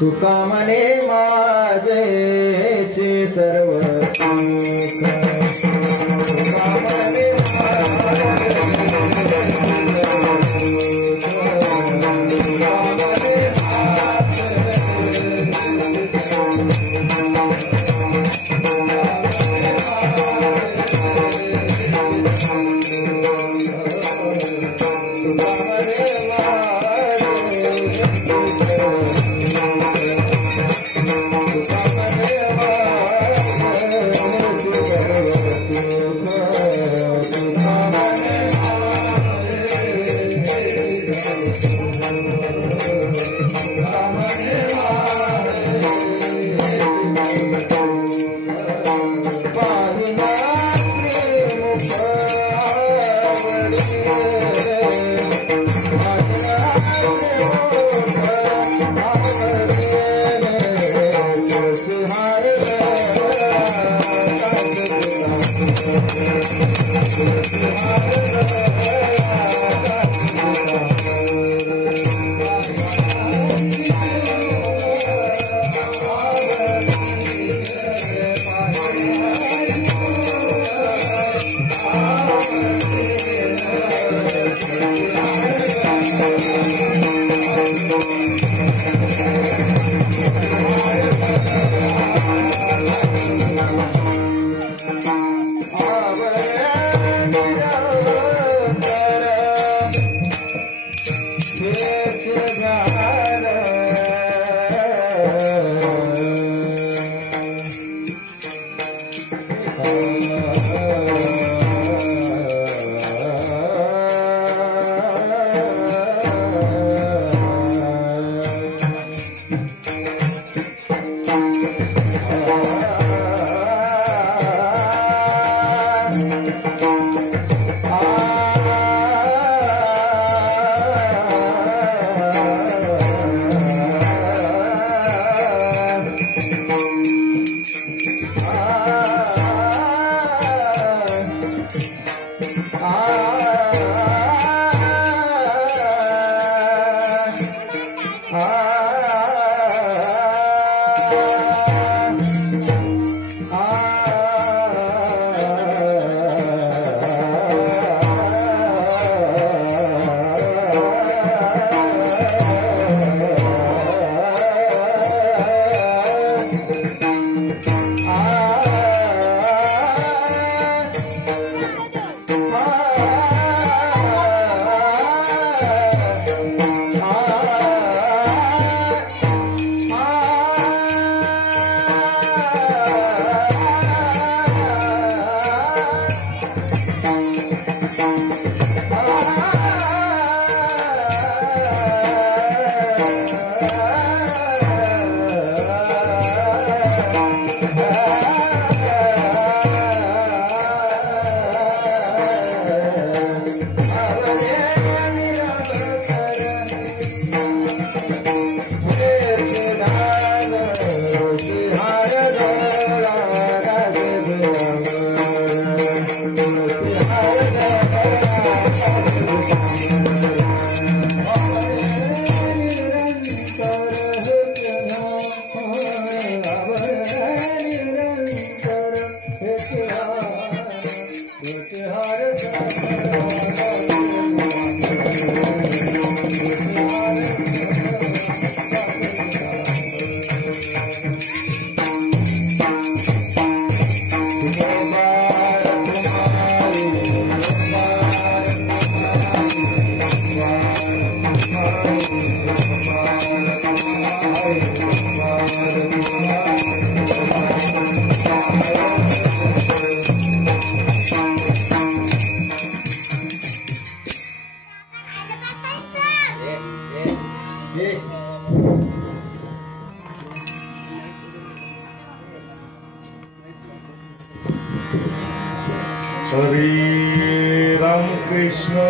तुका मने माझेचे सर्व सुख तुका मने हरे राम कृष्ण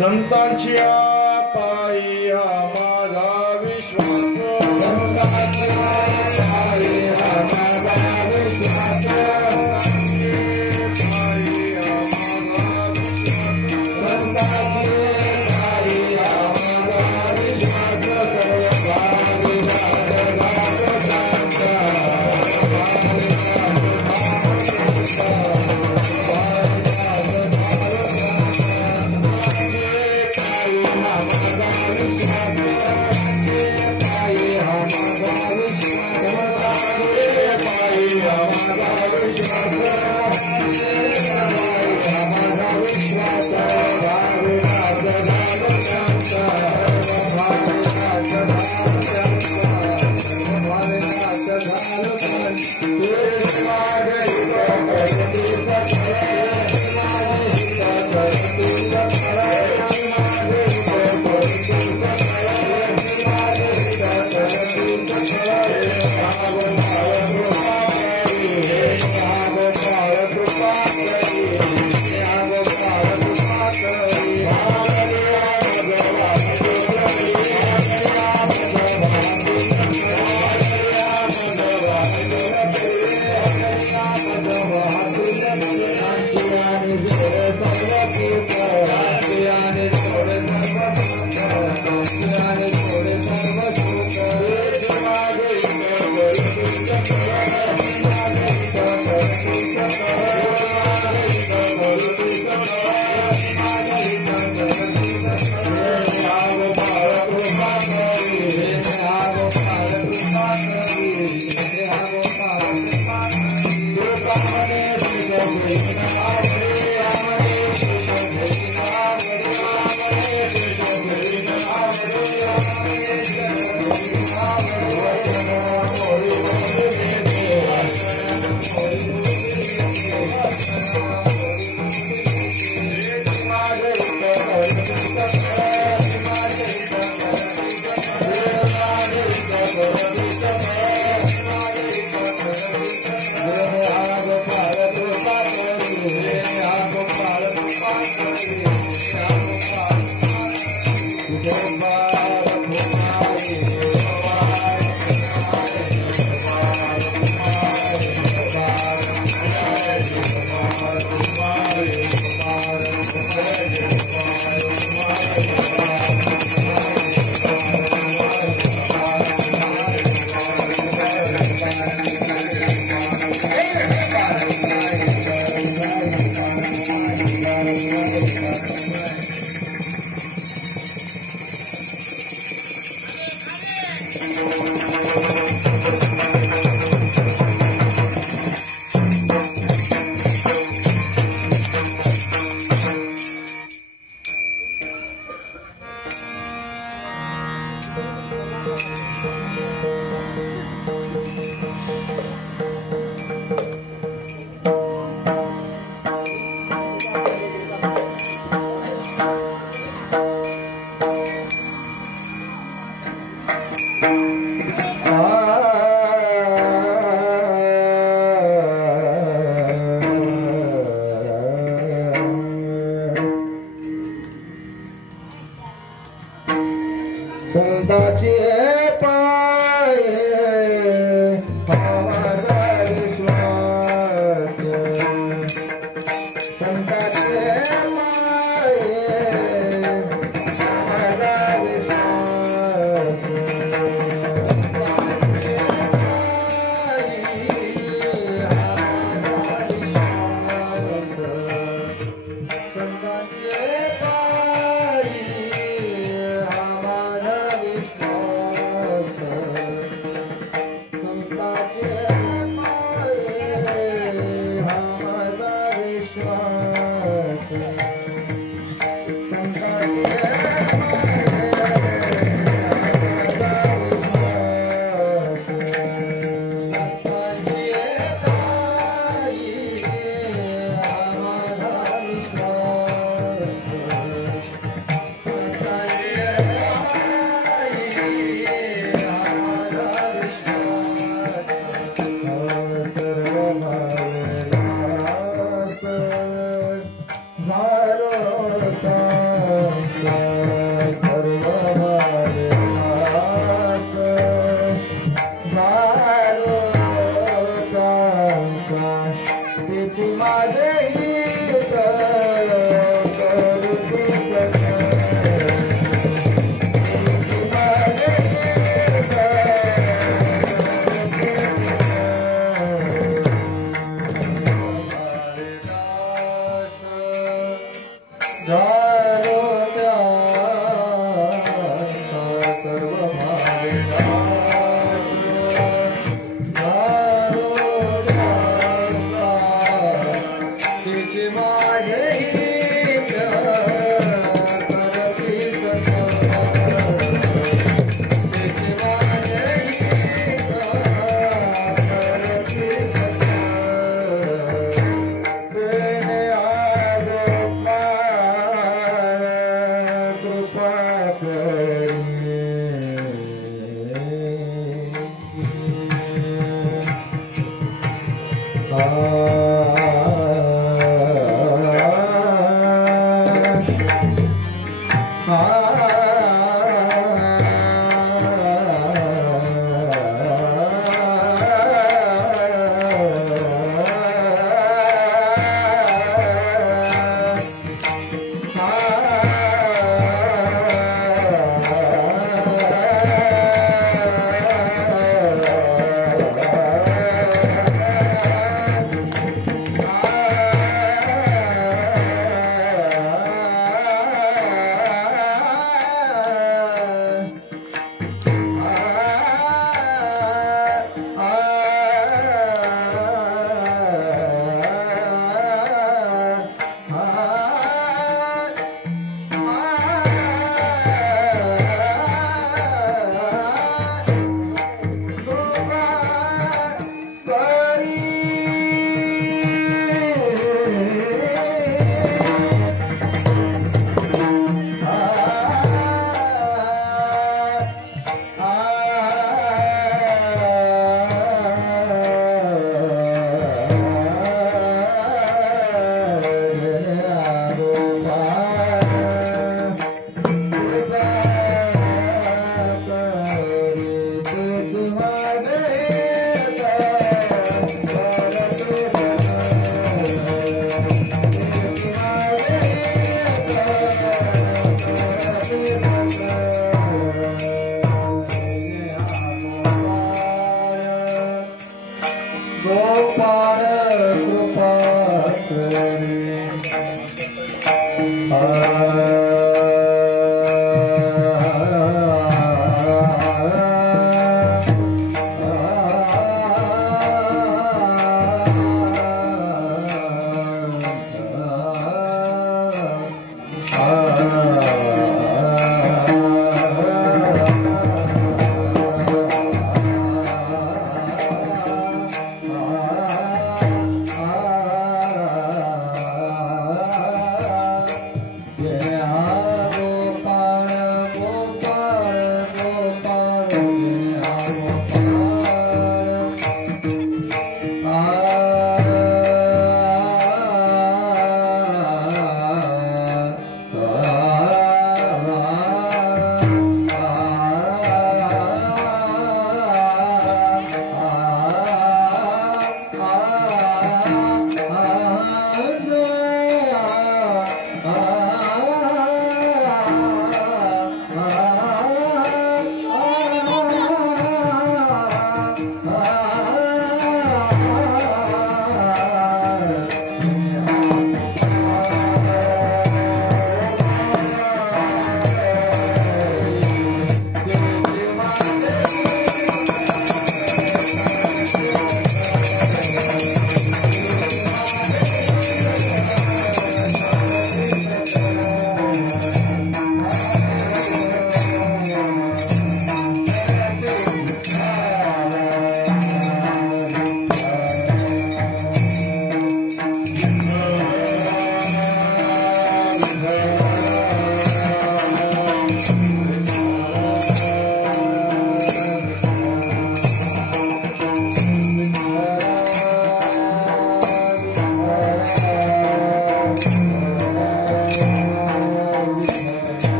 संतांची पायी हा माझा विश्वास, संतांची पायी हा माझा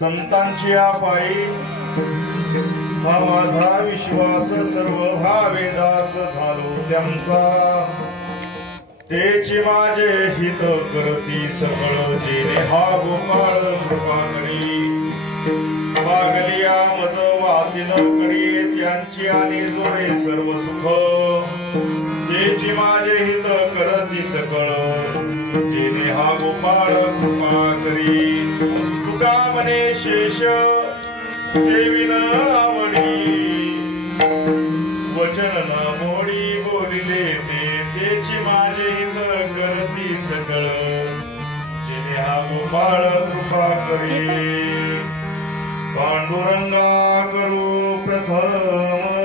संतांची पायी हा माझा विश्वास सर्व भावे दास झालो त्यांचा तेची माझे हित करती सगळ जेणे हा गोपाळ कृपा करी वागलिया मज वातील कडी त्यांची आणि जोडे सर्व सुख तेची माझे हित करती सकळ जेणे हा गोपाळ कृपा करी तुका मने शेष सेविन आवडी वचन न मोडी बोलिले तेची माझे हित करती सकळ जेणे हा गोपाळ कृपा करी पांडुरंगा करू प्रथम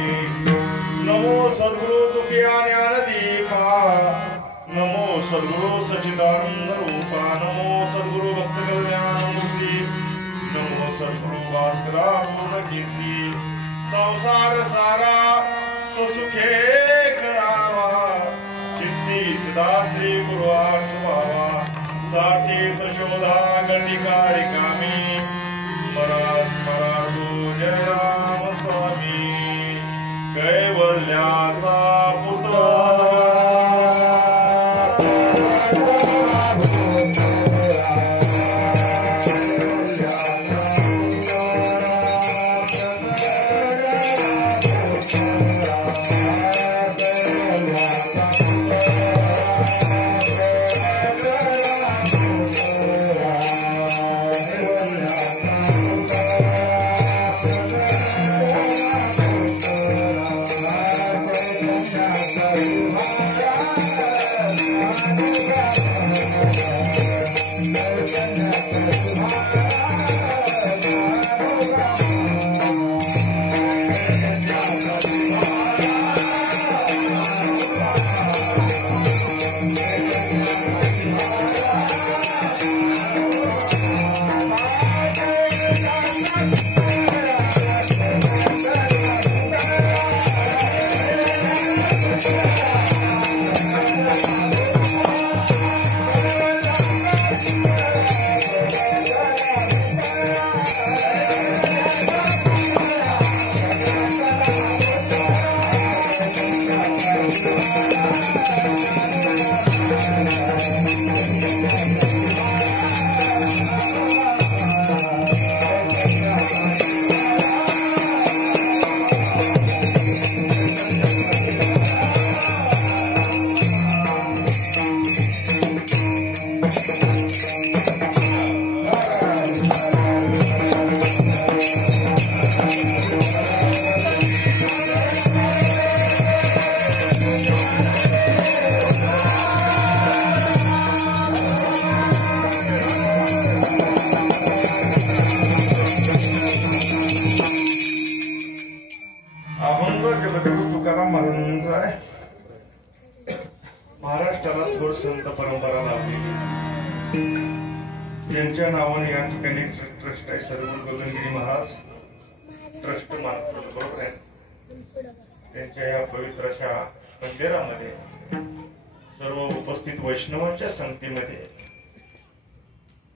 नमो सद्गुरु तुकिया ज्ञानदीपा नमो सद्गुरु सच्चिदानंद रूपा नमो सद्गुरु भक्त कल्याण मूर्ती नमो सद्गुरु भास्करा पूर्ण कीर्ती संसार सारा सुसुखे करावा चित्ती सदा श्री गुरुवाष्टभावा साठीत शोधा गणिकारी कामी स्मरा स्मरा तू जय राम स्वामी कैवल्याचा पुत्र महाराष्ट्राला थोर संत परंपरा लाभलेली, ज्यांच्या नावाने या ठिकाणी ट्रस्ट आहे सर्वगुण गगनगिरी महाराज ट्रस्ट मार्फत, बरोबर आहे. त्यांच्या या पवित्र अशा मंदिरामध्ये सर्व उपस्थित वैष्णवांच्या संगतीमध्ये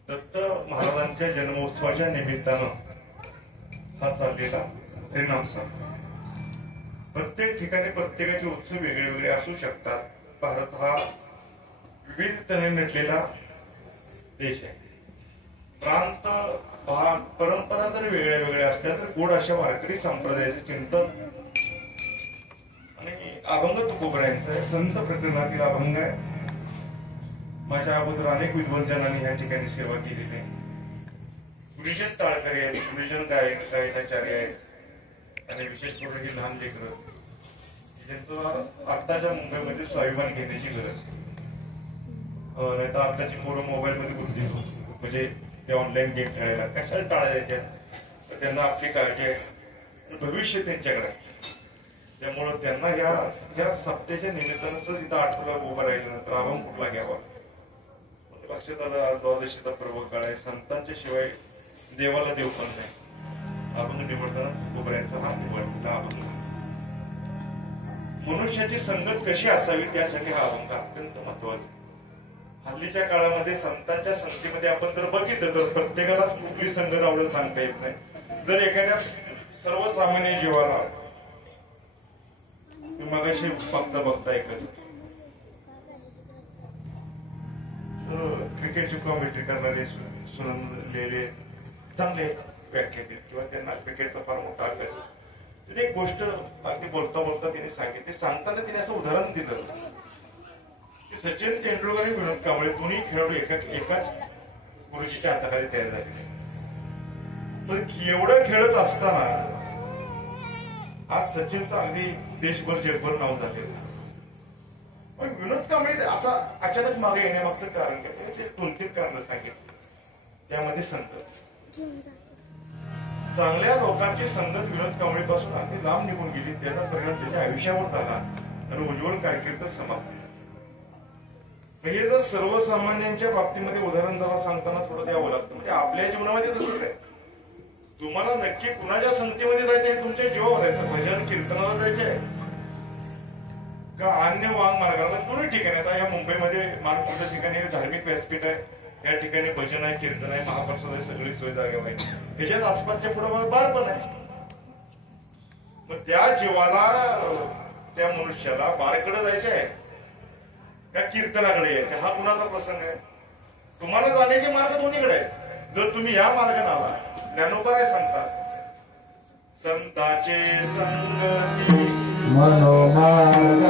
दत्त महाराजांच्या जन्मोत्सवाच्या निमित्तानं हा चाललेला हरिनाम सभा. प्रत्येक ठिकाणी प्रत्येकाचे उत्सव वेगळे वेगळे असू शकतात. भारत हा विविधतेने नटलेला देश आहे. प्रांत, भाग, परंपरा जर वेगळ्या वेगळ्या असल्या तर गोड अशा वारकरी संप्रदायाचे चिंतन आणि अभंग तुकोबरायांचं आहे. संत प्रकरणातील अभंग आहे. माझ्या अगोदर अनेक विद्वंजनांनी या ठिकाणी सेवा केलेली आहे. गुरुजन टाळकरी आहेत, गुरुजन गायनाचार्य आहेत आणि विशेष करून ही लहान लेकरं ज्यांचं आत्ताच्या मुंबईमध्ये स्वाभिमान घेण्याची गरज आहे. नाही तर आत्ताची पोरं मोबाईल मध्ये गुरुजी म्हणजे ते ऑनलाईन गेम खेळायला कशाला टाळायच्या, तर त्यांना आपली काळजी आहे, भविष्य त्यांच्याकडे आहे. त्यामुळं त्यांना ह्या सप्त्याच्या निमित्तानं तिथं आठवडा उभं राहिल्यानंतर अभंग कुठला घ्यावा लक्षात आलं. द्वादशीचा पर्व काळ आहे. संतांच्या शिवाय देवाला देव पण नाही. अभंग निवडताना उभरायचा हा निवडलेला अभंग. मनुष्याची संगत कशी असावी त्यासाठी हा अभंग अत्यंत महत्वाचा. हल्लीच्या काळामध्ये संतांच्या संगतीमध्ये आपण जर बघितलं तर प्रत्येकालाच कुठली संगत आवडत सांगता येत नाही. जर एखाद्या सर्वसामान्य जीवाला मगाशी बघता ऐकत क्रिकेटची कॉमेंट्री करणारे सुनलेले चांगले व्याख्याते किंवा त्यांना क्रिकेटचा फार मोठा अभ्यास. तिने एक गोष्ट अगदी बोलता बोलता तिने सांगितली. सांगताना तिने असं उदाहरण दिलं की सचिन तेंडुलकर आणि विनोद कांबळे दोन्ही खेळाडू एकाच गुरुजीच्या हाताखाली तयार झाले. पण एवढं खेळत असताना आज सचिनचं अगदी देशभर जगभर नाव झालेलं. पण विनोद कांबळे असा अचानक मागे येण्यामागचं कारण काय, 2-3 कारण सांगितलं. त्यामध्ये संगत, चांगल्या लोकांची संगत विनोद कांबळे पासून अगदी लांब निघून गेली. त्याचा परिणाम त्याच्या आयुष्यावर झाला आणि उज्ज्वल कारकीर्द समाप्त. हे जर सर्वसामान्यांच्या बाबतीमध्ये उदाहरण जरा सांगताना थोडं द्यावं लागतं. म्हणजे आपल्या जीवनामध्ये तसंच आहे. तुम्हाला नक्की कुणाच्या संगतीमध्ये जायचं आहे, तुमच्या जीवावर जायचं. भजन कीर्तनाला जायचे आहे का अन्य वांग मार्गाला, दोन्ही ठिकाणी. आता या मुंबईमध्ये मानपूरच्या ठिकाणी धार्मिक व्यासपीठ आहे, या ठिकाणी भजन आहे, कीर्तन आहे, महाप्रसाद आहे, सगळी सोय जागा आहे. त्याच्यात आसपासच्या पुढे बार पण आहे. मग त्या जीवाला, त्या मनुष्याला बारकडे जायचे आहे त्या कीर्तनाकडे यायचे, हा कुणाचा प्रसंग आहे. तुम्हाला जाण्याचे मार्ग दोन्हीकडे आहेत. जर तुम्ही या मार्गाने आला, ज्ञानोबराय सांगतात संताचे संगती मनोमार्ग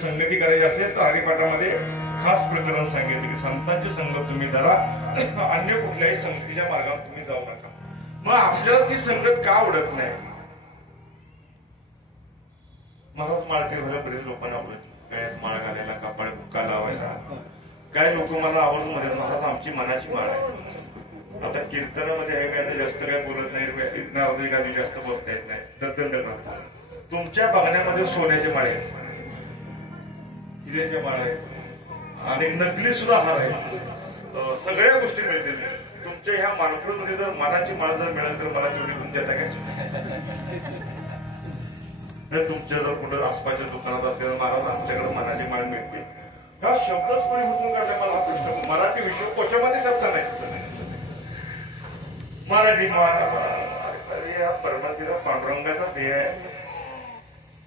संगती करायची असेल तर हरिपाठामध्ये खास प्रकरण सांगितले की संतांची संगत तुम्ही धरा, अन्य कुठल्याही संगतीच्या मार्गावर तुम्ही जाऊ नका. मग आपल्याला ती संगत का आवडत नाही? महाराज माळकरी व्हायला बरेच लोकांना आवडत, गळ्यात माळ घालायला, कापड बुक्का लावायला. काय लोक मला आवडून मध्ये महाराज आमची मनाची माळ आहे. आता कीर्तनामध्ये आहे काय, जास्त काय बोलत नाही, नारदी जास्त बोलता येत नाही, दर्दंड करतात. तुमच्या बघण्यामध्ये सोन्याचे माळे आहेत, हिऱ्याचे माळ आहेत आणि नकली सुद्धा हार आहे. सगळ्या गोष्टी मिळतील. तुमच्या ह्या मानकृतमध्ये जर मनाची माळ जर मिळाली तर मला तेवढी तुमच्या टाकायची. तुमच्या जर कुठं आसपासच्या दुकानात असेल महाराज आमच्याकडे मनाची माळ मिळते, हा शब्दच कोणी हुडकून काढला मला हा प्रश्न. मराठी विश्वकोशामध्ये शब्द नाही. मराठी या परमात्मेचा पांडुरंगाचा ध्येय आहे.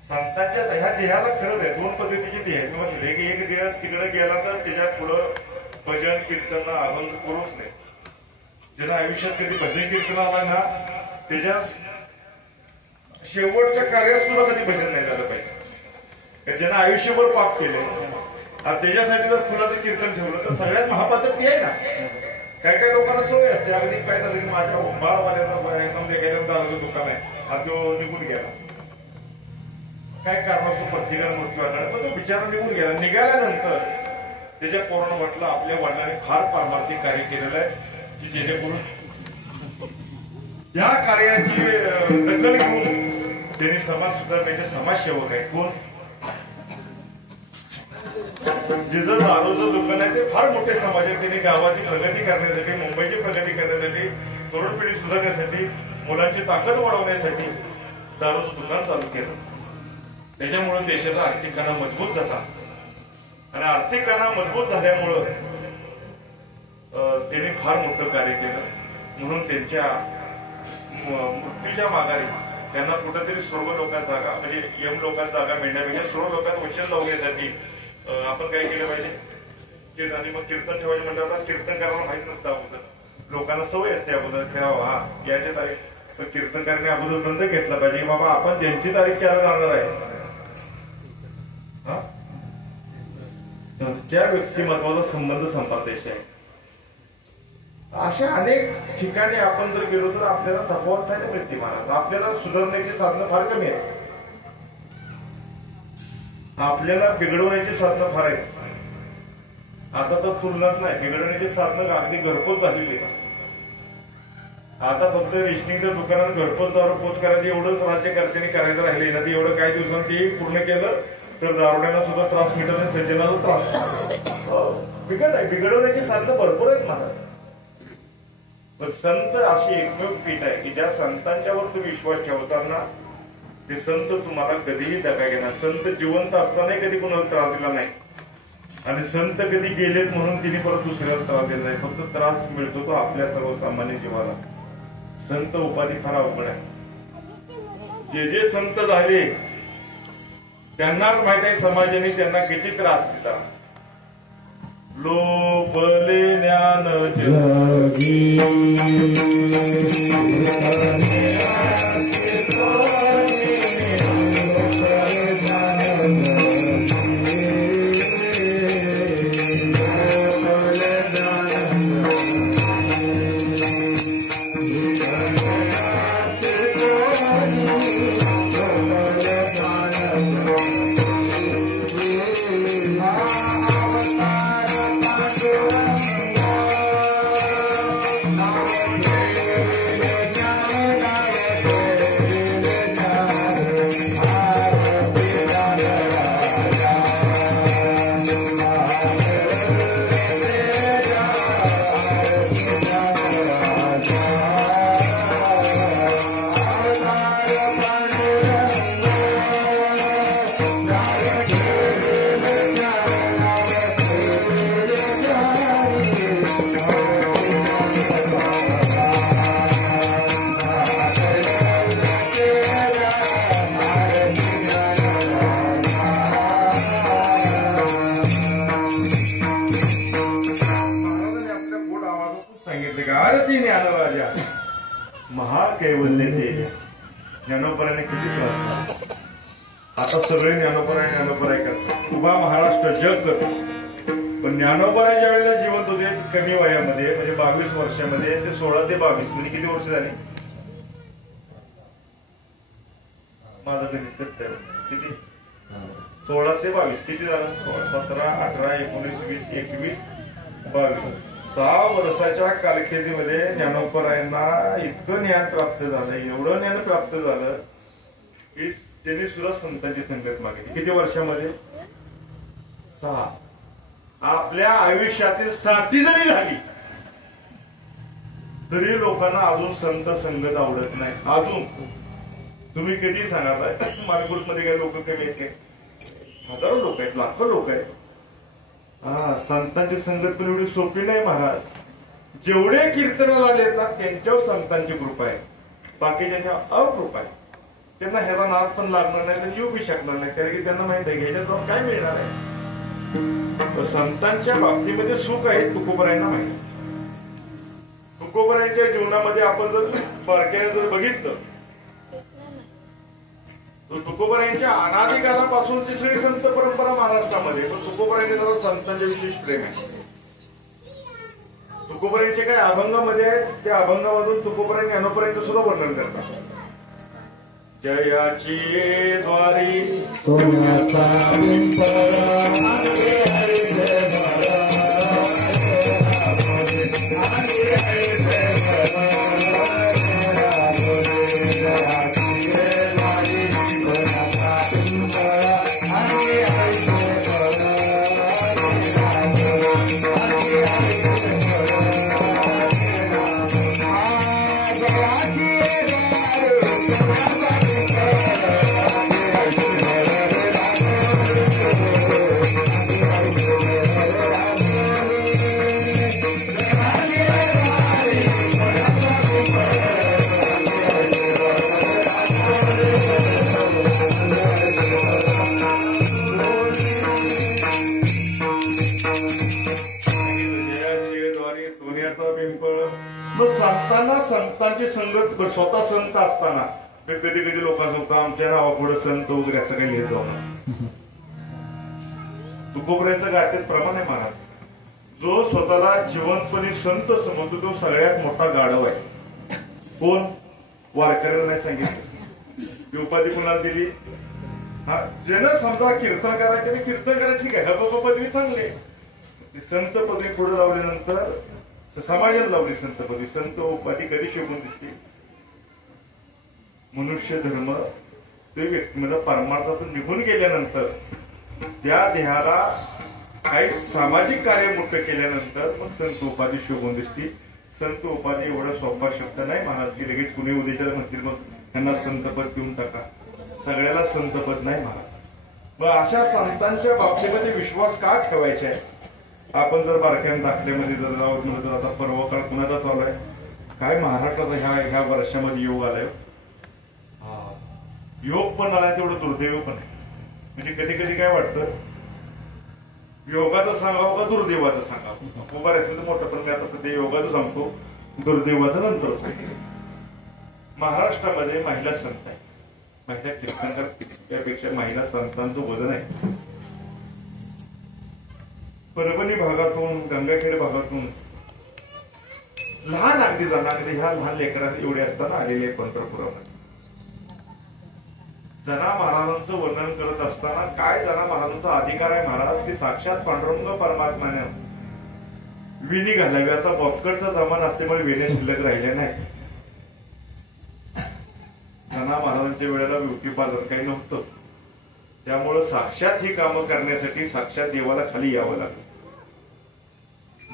संतांच्या ह्या ध्येयाला खरंच आहे दोन पद्धतीचे ध्येय आहेत. एक ध्येय तिकडे गेला तर त्याच्या पुढं भजन कीर्तन अभंग करूच नाही. ज्याला आयुष्यात कधी भजन कीर्तन आला ना त्याच्या शेवटच्या कार्यात सुद्धा कधी भजन नाही झालं पाहिजे. ज्यानं आयुष्यभर पाप केले त्याच्यासाठी जर फुलाचं कीर्तन ठेवलं तर सगळ्यात महापात्र ती आहे ना. काही काही लोकांना सवय असते अगदी काय झालं की माझ्या बाळवाल्यांना समजा गेल्यानंतर दारूचं दुकान आहे आणि तो निघून गेला, काय कारणास्तव प्रत्येकाला मृत्यू आला पण तो बिचारा निघून गेला. निघाल्यानंतर त्याच्या पोरानं म्हटलं आपल्या वडिलांनी फार पारमार्थिक कार्य केलेलं आहे की जेणेकरून या कार्याची दखल घेऊन त्यांनी समाज सुधारण्याचे समाजसेवक आहे. कोण? जिथं दारूचं दुकान आहे ते फार मोठे समाज आहे. त्यांनी गावाची प्रगती करण्यासाठी, मुंबईची प्रगती करण्यासाठी, तरुण पिढी सुधारण्यासाठी, मुलांची ताकद वाढवण्यासाठी दारूचं दुकान चालू केलं. त्याच्यामुळे देशाचा आर्थिक कणा मजबूत झाला आणि आर्थिक कणा मजबूत झाल्यामुळं त्यांनी फार मोठं कार्य केलं. म्हणून त्यांच्या मृत्यूच्या माघारी त्यांना कुठेतरी स्वर्ग लोकात जागा म्हणजे यम लोकात जागा मिळण्यापेक्षा स्वर्ग लोकात वचन लावण्यासाठी आपण काय केलं पाहिजे. आणि मग कीर्तन ठेवायचे म्हणल्यावर कीर्तन करायला माहित नसतं अगोदर, लोकांना सवय असते अगोदर ठेवा हा याची तारीख. पण कीर्तन करणे अगोदर ग्रंथ घेतला पाहिजे की बाबा आपण ज्यांची तारीख केला जाणार आहे त्या व्यक्तिमत्वाचा संबंध संपादेश आहे. अशा अनेक ठिकाणी आपण जर गेलो तर आपल्याला तफावत नाही व्यक्ती महाराज. आपल्याला सुधारण्याची साधनं फार कमी आहेत, आपल्याला बिघडवण्याची साधनं फार आहेत. आता तर तुलनाच नाही, बिघडवण्याची साधनं अगदी घरपोच झालेली आहे. आता फक्त रेशनिंगच्या दुकानात घरपोच दारू पोच करायचं एवढंच राज्यकर्त्यांनी करायचं राहिले ना. ते एवढं काही दिवसांनी ते पूर्ण केलं तर दारुड्यांना सुद्धा त्रास मिळतो आणि सज्जनाला त्रास. बिघडवण्याची साधनं भरपूर आहेत महाराज. पण संत अशी एकमेव पीठ आहे की ज्या संतांच्यावर तुम्ही विश्वास ठेवता ना ते संत तुम्हाला कधीही दगा घेणार. संत जिवंत असतानाही कधी कोणाला त्रास दिला नाही आणि संत कधी गेलेत म्हणून तिने परत दुसऱ्याला त्रास दिला नाही. फक्त त्रास मिळतो तो आपल्या सर्वसामान्य जीवाला. संत उपाधी फार अवघड आहे. जे जे संत झाले त्यांनाच माहित आहे समाजाने त्यांना किती त्रास दिला. लोभले ज्ञान जगी महाकैवल्य ते ज्ञानोबराने किती त्रास. आता सगळे ज्ञानोबराय करतात. उभा महाराष्ट्र जग करतो. पण ज्ञानोबराय ज्या वेळेला जिवंत होते कमी वयामध्ये म्हणजे 22 वर्षामध्ये ते 16 ते 22 म्हणजे किती वर्ष झाली माझं गणित किती 16 ते 22 किती झालं 17 18 19 20 21 22 6 वर्षाच्या कालखंडीमध्ये ज्ञानोबरायांना इतकं ज्ञान प्राप्त झालं, एवढं ज्ञान प्राप्त झालं की त्यांनी सुद्धा संतांची संगत मागितली. किती वर्षामध्ये 6. आपल्या आयुष्यातील 60 जरी झाली तरी लोकांना अजून संत संगत आवडत नाही. अजून तुम्ही कधी सांगा मानपूरमध्ये काही लोक कमी आहेत काय? हजारो लोक आहेत, लाखो लोक आहेत. संतांची संगत पण एवढी सोपी नाही महाराज. जेवढे कीर्तनाला आले ना त्यांच्यावर संतांची कृपा आहे, बाकीच्या अकृपा आहे. त्यांना ह्याला नाद पण लागणार नाही, तर येऊ बी शकणार नाही, कारण की त्यांना माहित आहे ह्याच्यात जाऊन काय मिळणार आहे. संतांच्या बाबतीमध्ये सुख आहे तुकोबरायांना माहिती. तुकोबरायांच्या जीवनामध्ये आपण जर बारक्याने जर बघितलं तर तुकोबरायांच्या अनादिकालापासूनची सगळी संत परंपरा महाराष्ट्रामध्ये, पण तुकोबरायांचे जरा संतांचे विशेष प्रेम आहे. तुकोबरायांचे काय अभंगामध्ये आहेत, त्या अभंगामधून तुकोबरायांनी ज्ञानोबरायांचं सुद्धा वर्णन करतात. जयाची द्वारी सोन्याचा संतांची संगत स्वतः संत असताना कधी कधी लोकांचं होतं आमच्या नावापुढे संत वगैरे असं काही लिहित जाऊ. तुकोबरायांचं गाथेत प्रमाण आहे महाराज. जो स्वतःला जिवंतपणे संत समजतो तो सगळ्यात मोठा गाढव आहे. कोण? वारकऱ्याला नाही सांगितलं. ती उपाधी कुणाला दिली? ज्यानं समजा कीर्तन करायचे कीर्तन करायचं ठीक आहे, पदवी चांगले. संत पदवी पुढे लावल्यानंतर समाजाला लावली संत पदवी. संत उपाधी कधी शोभून दिसते? मनुष्य धर्म ते व्यक्तीमध्ये परमार्थातून निघून गेल्यानंतर त्या देहाला काही सामाजिक कार्य मोठं केल्यानंतर मग संत उपाधी शोभून दिसते. संत उपाधी एवढा सोपा शब्द नाही महाराज की लगेच कुणी उद्याच्याला म्हणतील मग त्यांना संतपद देऊन टाका. सगळ्याला संतपद नाही महाराज. मग अशा संतांच्या बाबतीमध्ये विश्वास का ठेवायचा आहे? आपण जर बारक्यान दाखल्यामध्ये जर जाऊ म्हणलं तर आता परवा काळ कुणाचा चालू आहे काय? महाराष्ट्राचा ह्या वर्षामध्ये योग आलाय. योग पण आलाय तेवढं दुर्दैव पण आहे. म्हणजे कधी कधी काय वाटतं योगाचं सांगावं का दुर्दैवाचं सांगावं? बऱ्याच मोठं पण मी आता सध्या योगाचं सांगतो, दुर्दैवाचं नंतरच. महाराष्ट्रामध्ये महिला संत आहे, महिला कीर्तनकार, त्यापेक्षा महिला संतांचं वजन आहे. परभणी भागातून गंगाखेड भागातून लहान अगदी जाणार ह्या लहान लेकरात एवढे असताना आलेले पंढरपुरामध्ये जना महाराजांचं वर्णन करत असताना काय जना महाराजांचा अधिकार आहे महाराज की साक्षात पांडुरंग परमात्म्याने विणी घालावी. आता बॉपकडचा जमाना असल्यामुळे विण्या शिल्लक राहिल्या नाही. जना महाराजांच्या वेळेला ब्युटी पार्लर काही नव्हतं, त्यामुळं साक्षात ही कामं करण्यासाठी साक्षात देवाला खाली यावं लागलं.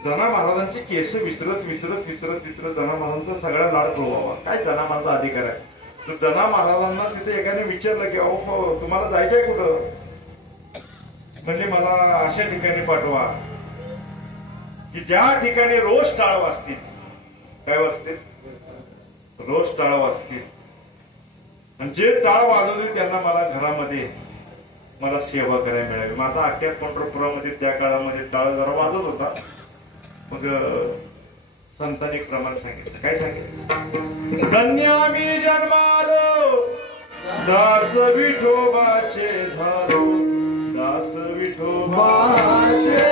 जना महाराजांची केस विसरत विसरत विसरत विसरत जना महाराजांचा सगळा लाड पुरवावा. काय जना महाराजांचा अधिकार आहे? तर जना महाराजांना तिथे एकाने विचारलं की अहो तुम्हाला जायचंय कुठं? म्हणजे मला अशा ठिकाणी पाठवा की ज्या ठिकाणी रोज टाळ वाजतील. काय वाजतील? रोज टाळ वाजतील. आणि जे टाळ वाजवतील त्यांना मला घरामध्ये मला सेवा करायला मिळावी. माझा अख्ख्या पंढरपुरामध्ये त्या काळामध्ये टाळ जरा वाजत होता. मग संतांनी एक प्रमाण सांगितलं. काय सांगितलं? धन्य आम्ही जन्मालो दास विठोबाचे झालो, दास विठोबाचे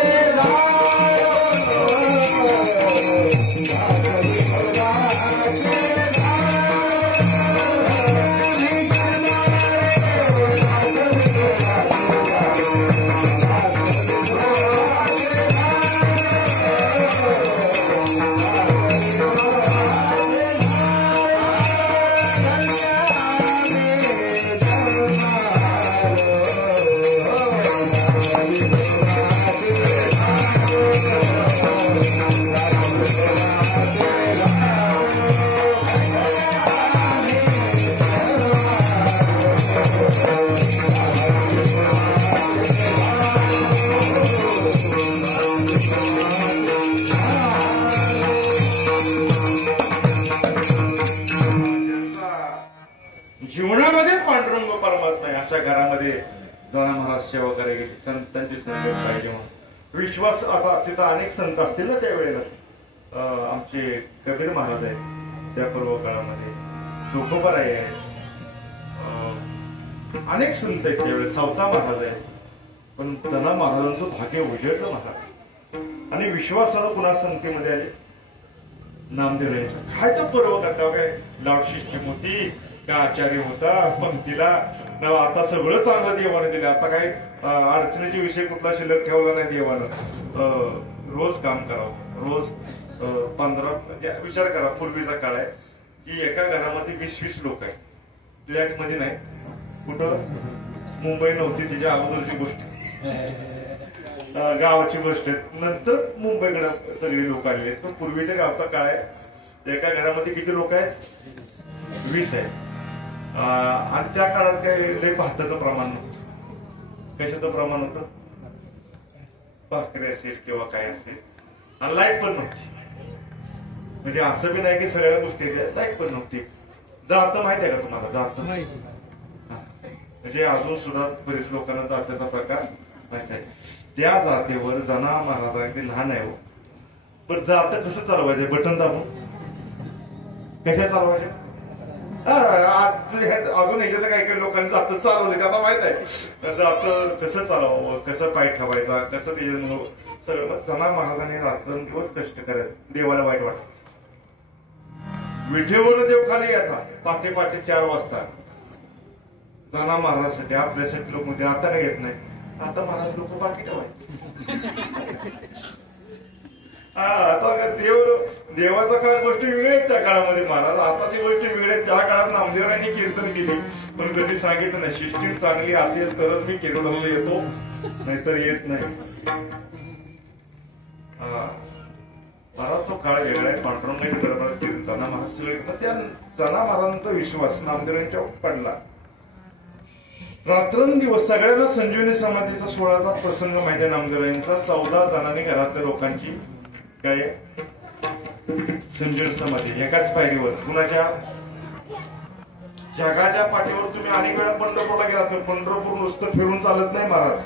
संतांच्या घरामध्ये जरा महाराज सेवा करायला गेली, संतांची संगत पाहिजे म्हणून विश्वास. आता तिथं अनेक संत असतील ना त्यावेळेला, आमचे कबीर महाराज आहेत त्या पूर्व काळामध्ये, तुकोबाराय आहेत, अनेक संत आहेत त्यावेळेस, सावता महाराज आहेत. पण जना महाराजांचं भाग्य उजळलं महाराज. आणि विश्वासानं पुन्हा संगतीमध्ये आले नामदेव यांच्या. काय तो पर्व करता काय लाडशिष्टी होती का आचार्य होता पंक्तीला, आता सगळं चांगलं देवानं दिलं. आता काही अडचणीचे विषय कुठला शिल्लक ठेवला नाही देवानं. रोज काम करावं, रोज 15 म्हणजे विचार करा, पूर्वीचा काळ आहे की एका घरामध्ये 20-20 लोक आहेत. फ्लॅट मध्ये नाही, कुठं मुंबई नव्हती तिच्या अगोदरची गोष्ट, गावाची गोष्ट आहे. नंतर मुंबईकडे सगळे लोक आलेले आहेत. पण पूर्वीच्या गावचा काळ आहे, एका घरामध्ये किती लोक आहेत? 20 आहेत. आणि त्या काळात काय लय भाताचं प्रमाण नव्हतं. कशाचं प्रमाण होतं? भाकरी असेल किंवा काय असेल. आणि लाईट पण नव्हती. म्हणजे असं बी नाही की सगळ्या गोष्टी लाईट पण नव्हती. जात माहिती आहे का तुम्हाला? जात म्हणजे अजून सुद्धा बरेच लोकांना जात्याचा प्रकार माहिती आहे. त्या जातेवर जना महाराज अगदी लहान आहे हो, पण जात कसं चालवायचं? बटन दाबून कशा चालवायच्या? अजून ह्याच्यात काही काही लोकांनी जात चालवले, त्यांना माहित आहे जात कसं चालवावं, कसं पाय ठेवायचा, कसं त्याच्यामुळं सगळं. जना महाराजांनी रात्रंदिवस कष्ट करत, देवाला वाईट वाटत. विठेवर देव खाली यायचा पहाटे 4 वाजता. जना महाराजसाठी, आपल्यासाठी लोक म्हणजे आता काय येत नाही. आता महाराज लोक बाकी ठेवायचे. आता देवाचा काळ गोष्टी वेगळ्या आहेत त्या काळामध्ये महाराज. आताची गोष्टी वेगळ्या आहेत. त्या काळात नामदेवांनी कीर्तन केली, पण कधी सांगितलं नाही सिस्टीम चांगली असेल तरच मी केरळला येतो, नाहीतर येत नाही. महाराज तो काळ वेगळा आहे. पांडुरंगाच्या दरबारात जना महाराज सगळे, त्या जना महाराजांचा विश्वास नामदेवांच्या पडला. रात्रंदिवस सगळ्यांना संजीवनी समाधीचा 16चा प्रसंग माहिती आहे नामदेवांचा. 14 जणांनी घरातल्या लोकांची काय संजीवनी समाधी एकाच पायरीवर. कुणाच्या? जगाच्या पाठीवर. तुम्ही अनेक वेळा पंढरपूरला गेला असेल. पंढरपूर नुसतं फिरून चालत नाही महाराज.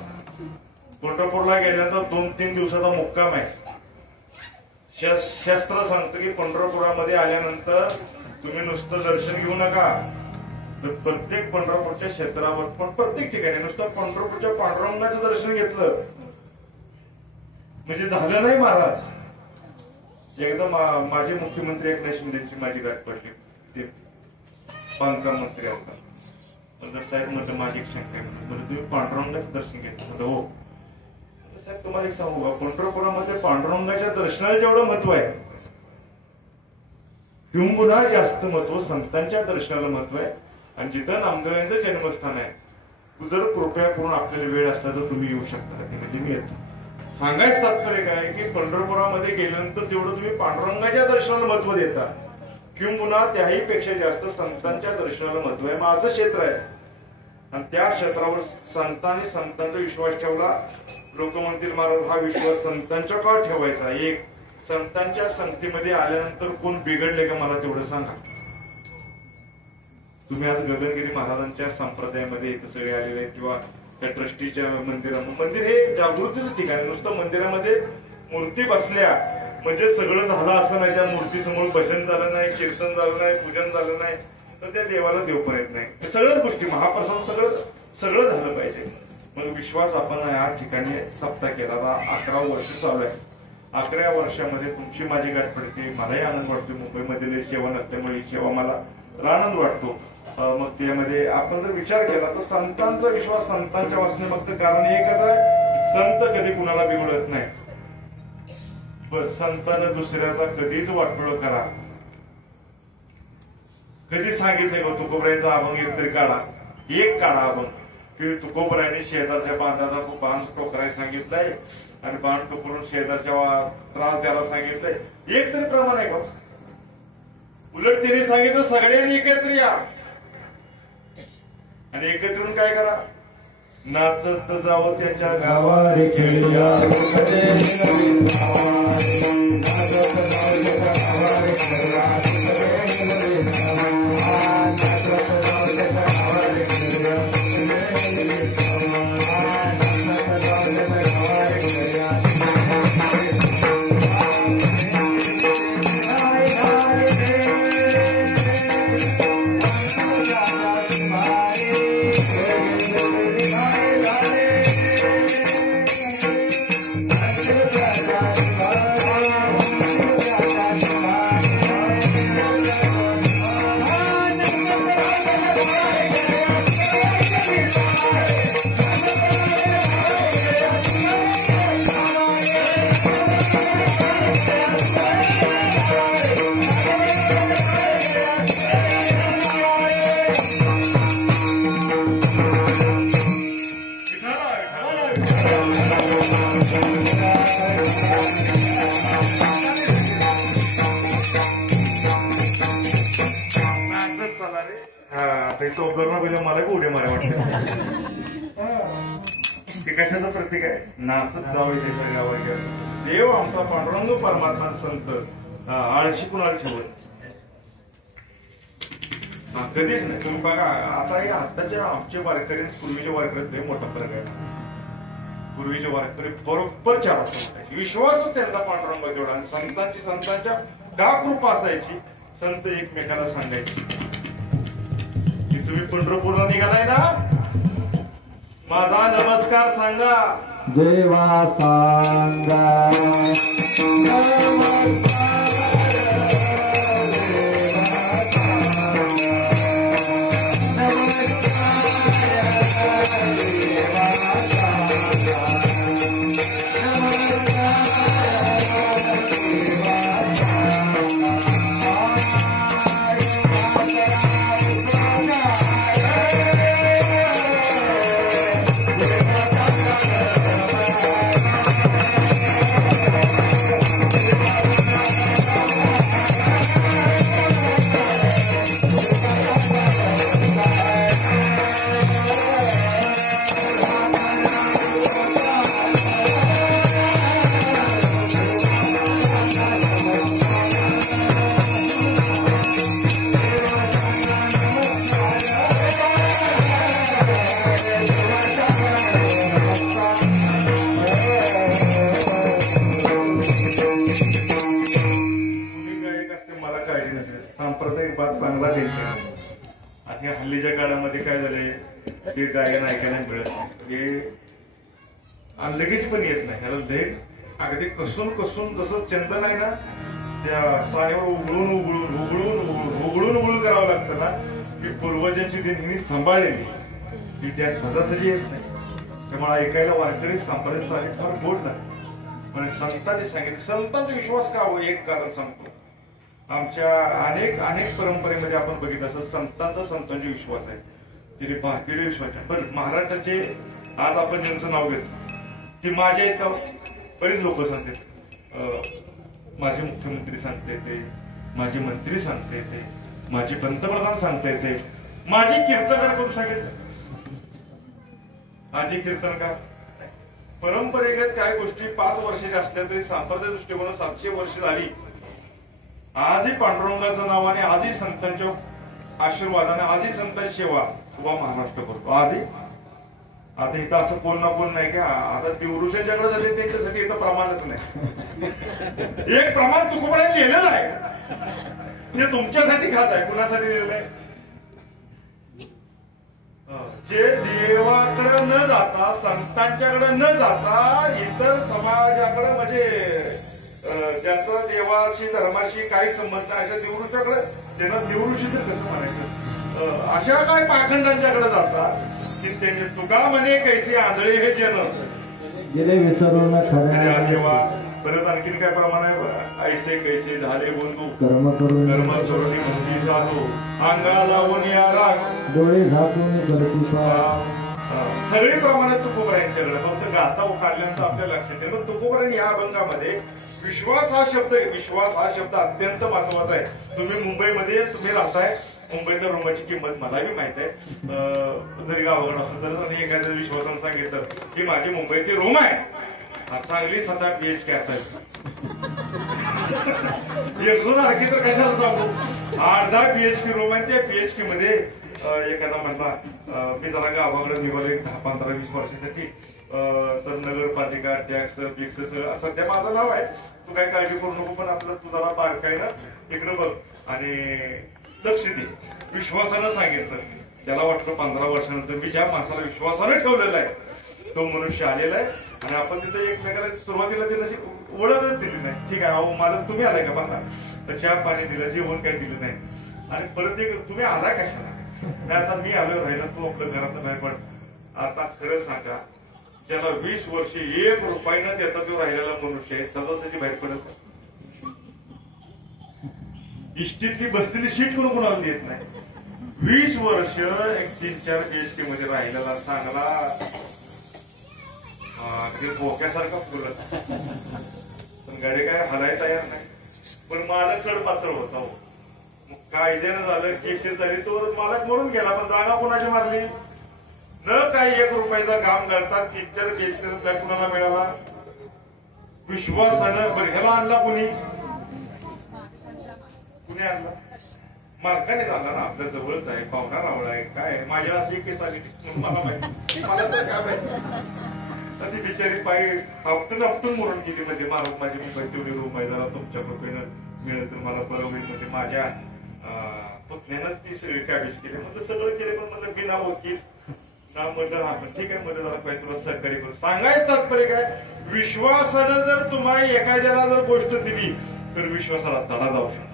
पंढरपूरला गेल्यानंतर 2-3 दिवसाचा मुक्काम आहे. शास्त्र सांगतं की पंढरपुरामध्ये आल्यानंतर तुम्ही नुसतं दर्शन घेऊ नका, तर प्रत्येक पंढरपूरच्या क्षेत्रावर, पण प्रत्येक ठिकाणी नुसतं पंढरपूरच्या पांडुरंगाचं दर्शन घेतलं म्हणजे झालं नाही महाराज. एकदा माझे मुख्यमंत्री एकनाथ शिंदेची माझी गाठ पडली. ते बांधकाम मंत्री असतात. साहेब म्हटलं माझी एक शंका आहे, म्हणजे तुम्ही पांडुरंगाचं दर्शन घेतलं? म्हटलं हो. साहेब तुम्हाला एक सांगू का, पंढरपुरामध्ये पांडुरंगाच्या दर्शनाला जेवढं महत्व आहे किंबहुना जास्त महत्व संतांच्या दर्शनाला महत्व आहे. आणि जिथं नामदेवांचं जन्मस्थान आहे, तू जर कृपया करून आपल्याला वेळ असला तर तुम्ही येऊ शकता का? म्हणजे मी येतो. सांगायचं तात्पर्य काय की पंढरपुरामध्ये गेल्यानंतर तेवढं तुम्ही पांडुरंगाच्या दर्शनाला महत्व देता, किंबहुना त्याही पेक्षा जास्त संतांच्या दर्शनाला महत्व आहे. मग असं क्षेत्र आहे आणि त्या क्षेत्रावर संतांनी संतांचा विश्वास ठेवला. लोक म्हणतील महाराज हा विश्वास संतांच्या का ठेवायचा? एक, संतांच्या संगतीमध्ये आल्यानंतर कोण बिघडले का मला तेवढं सांगा. तुम्ही आज गगनगिरी महाराजांच्या संप्रदायामध्ये इथं सगळे आलेले आहेत किंवा त्या ट्रस्टीच्या मंदिरामध्ये. मंदिर हे जागृतीचं ठिकाण आहे. नुसतं मंदिरामध्ये मूर्ती बसल्या म्हणजे सगळं झालं असं नाही. त्या मूर्तीसमोर भजन झालं नाही, कीर्तन झालं नाही, पूजन झालं नाही तर त्या देवाला देव पण येत नाही. सगळ्याच गोष्टी महाप्रसाद सगळं झालं पाहिजे. मग विश्वास आपण या ठिकाणी सप्ताह केला. 11 वर्ष चालू आहे. 11व्या वर्षामध्ये तुमची माझी गाठ पडते, मलाही आनंद वाटतो. मुंबईमध्ये सेवा नसल्यामुळे ही सेवा मला आनंद वाटतो. मग त्यामध्ये आपण जर विचार केला तर संतांचा विश्वास, संतांच्या वासनेमागचं कारण एकच आहे, संत कधी कुणाला बिघडत नाही. पण संतांना दुसऱ्याचा कधीच वाटोळ करा. कधी सांगितलंय का तुकोबरायचा अभंग एक तरी काढा, एक काढा अभंग की तुकोबरायने शेजारच्या बांधाचा बांध टोकराय सांगितलंय आणि बांध टोकरून शेजारच्या त्रास द्यायला सांगितलंय. एक तरी प्रमाण आहे का? उलट तिने सांगितलं सगळ्यांनी एकत्र या आणि एकत्र येऊन काय करा, नाचत जावं त्याच्या गावारे खेळूया. आता इथं उदाहरण म्हणजे मला बी उड्या मारा वाटतं. ते कशाचं प्रतीक आहे? नाचत जावायचे गावाच्या देव आमचा पांडुरंग परमात्मा संत आळशी कुणाला ठेवत कधीच नाही. तुम्ही बघा आता हे आताच्या आमचे वारकरी पूर्वीच्या वारकऱ्यात लय मोठा फरक आहे. पूर्वीचे वारकरी बरोबर 4 वाजता विश्वासच त्यांचा पांडुरंग जेवढा आणि संतांच्या का कृपा असायची. संत एकमेकाला सांगायची की तुम्ही पंढरपूरला निघालाय ना, माझा नमस्कार सांगा. देवा सांगा सांप्रदायिक बात चांगला द्यायचा. आणि हल्लीच्या काळामध्ये काय झालंय ते गायन ऐकायला मिळत नाही. आणि लगेच पण येत नाही. ह्याला लय अगदी कसून कसून जसं चंदन आहे ना त्या सानेवर उघडून करावं लागतं ना की पूर्वजांची देणगी सांभाळलेली ती त्या सहजासहजी येत नाही. त्यामुळे ऐकायला वारकरी सांभाळायचं साहित्य फार गोड नाही. म्हणजे संतांनी सांगितलं. संतांचा विश्वास का हवं एक कारण सांगतो. आमच्या अनेक परंपरेमध्ये आपण बघितलं असं संतांचा विश्वास आहे. तिने भारतीय विश्वास आहे. पण महाराष्ट्राचे आज आपण ज्यांचं नाव घेतो की माझ्या इथं बरेच लोक सांगतात. माझे मुख्यमंत्री सांगते ते, माझे मंत्री सांगते ते, माझे पंतप्रधान सांगते ते, माझे कीर्तनकार करून सांगितलं. माझे कीर्तनकार परंपरेगत काय गोष्टी 5 वर्षाच्या असल्या तरी सांप्रदायिक दृष्टिकोन 700 वर्ष झाली. आजही पांडुरंगाचं नाव आणि आजही संतांच्या आशीर्वादाने आजही संतांची सेवा उभा महाराष्ट्र करतो. आता इथं असं कोण ना कोण नाही का आता दिवृषांच्याकडे जाते त्यांच्यासाठी इथं प्रमाणच नाही. एक प्रमाण तुकोबाने लिहिलेलं आहे ते तुमच्यासाठी खास आहे. कुणासाठी लिहिलेलं आहे? जे देवाकडे न जाता संतांच्याकडे न जाता इतर समाजाकडे म्हणजे ज्यांचा देवाशी धर्माशी काही संबंध नाही अशा देवऋषाकडे त्यांना देवऋषी तर कसं म्हणायचं अशा काय पाखंडांच्याकडे जातात की त्यांनी तुका म्हणे कैसे आंधळे हे जन गेले विसरून देवा. परत आणखीन काय प्रमाण आहे? ऐसे कैसे झाले बंधू कर्म करून मुक्ती साधू अंगा लावून या राग डोळे झाकून करती सगळी प्रमाणात तुकोबरायांच्याकडे फक्त गाता काढल्यानंतर आपल्या लक्षात येईल. पण तुकोबरांनी या अभंगामध्ये विश्वास हा शब्द अत्यंत महत्वाचा आहे. तुम्ही मुंबईमध्ये तुम्ही राहताय. मुंबईच्या रूमाची किंमत मलाही माहित आहे. जरी गावाकडे असतो तर एखाद्या विश्वासानं सांगितलं की माझी मुंबईची रूम आहे चांगली 7-8 BHK असायची. 100 तर कशाला सांगू 8-10 BHK रूम आहे. त्या BHK मध्ये एखादा म्हणला मी जरा गावाकडे निघालो 10-15-20 वर्षासाठी तर नगरपालिका टॅक्स फिक्स सध्या माझं नाव आहे. तू काय काळजी करू नको पण आपलं तू जरा बारकाईनं इकडं बघ आणि लक्ष दे. विश्वासानं सांगितलं. ज्याला वाटतं 15 वर्षानंतर मी ज्या माणसाला विश्वासानं ठेवलेला आहे तो मनुष्य आलेला आहे आणि आपण तिथं एकमेकाला सुरुवातीला तिला ओळखच दिली नाही. ठीक आहे अहो मला तुम्ही आलाय का बघा तर चहा पाणी दिलं जेवण काही दिलं नाही आणि परत एक तुम्ही आलाय कशाला नाही आता मी आलो राहिला तू आपल्या घरात बाहेर पड. आता खरं सांगा ज्याला 20 वर्ष 1 रुपयानं देता तो राहिलेला मनुष्य आहे सहजासहजी बाहेर पडत. इष्टीतली बसलेली सीट कोण कोणाला देत नाही. 20 वर्ष एक 3-4 BHK मध्ये राहिलेला चांगला बोक्यासारखा फुलत पण गाडी काय हलाय तयार नाही. पण मालक सड पात्र होता. कायद्यानं झालं, केसेस झाली, तो मालक मरून गेला. पण जागा कोणाची मारली? न काही 1 रुपयाचा घाम घालतात 3-4 केसेस काय कुणाला मिळाला? विश्वासानं. बरं, ह्याला आणला कुणी आणला? मालकाने झाला ना, आपल्या जवळच आहे, पाहुणा रावळा आहे, काय माझ्या अशी केस आली मला माहिती, मला तर काय माहिती. ती बिचारी पायी आपटून मरून गेली. म्हणजे मालक माझी मुंबईत तेवढी रूम आहे, जरा तुमच्या कृपेनं मिळेल तर मला बरं होईल. म्हणजे माझ्या पुतण्यानंच ती सगळी कॅबेज केली. म्हणजे सगळं केले, पण म्हणजे बिना वकील ना. म्हटलं हा पण ठीक आहे, मध्ये जरा पैसे तुला सहकार्य करू. सांगायचं तात्पर्य काय? विश्वासानं जर तुम्हाला एखाद्याला जर गोष्ट दिली तर विश्वासाला तडा जाऊ शकतो.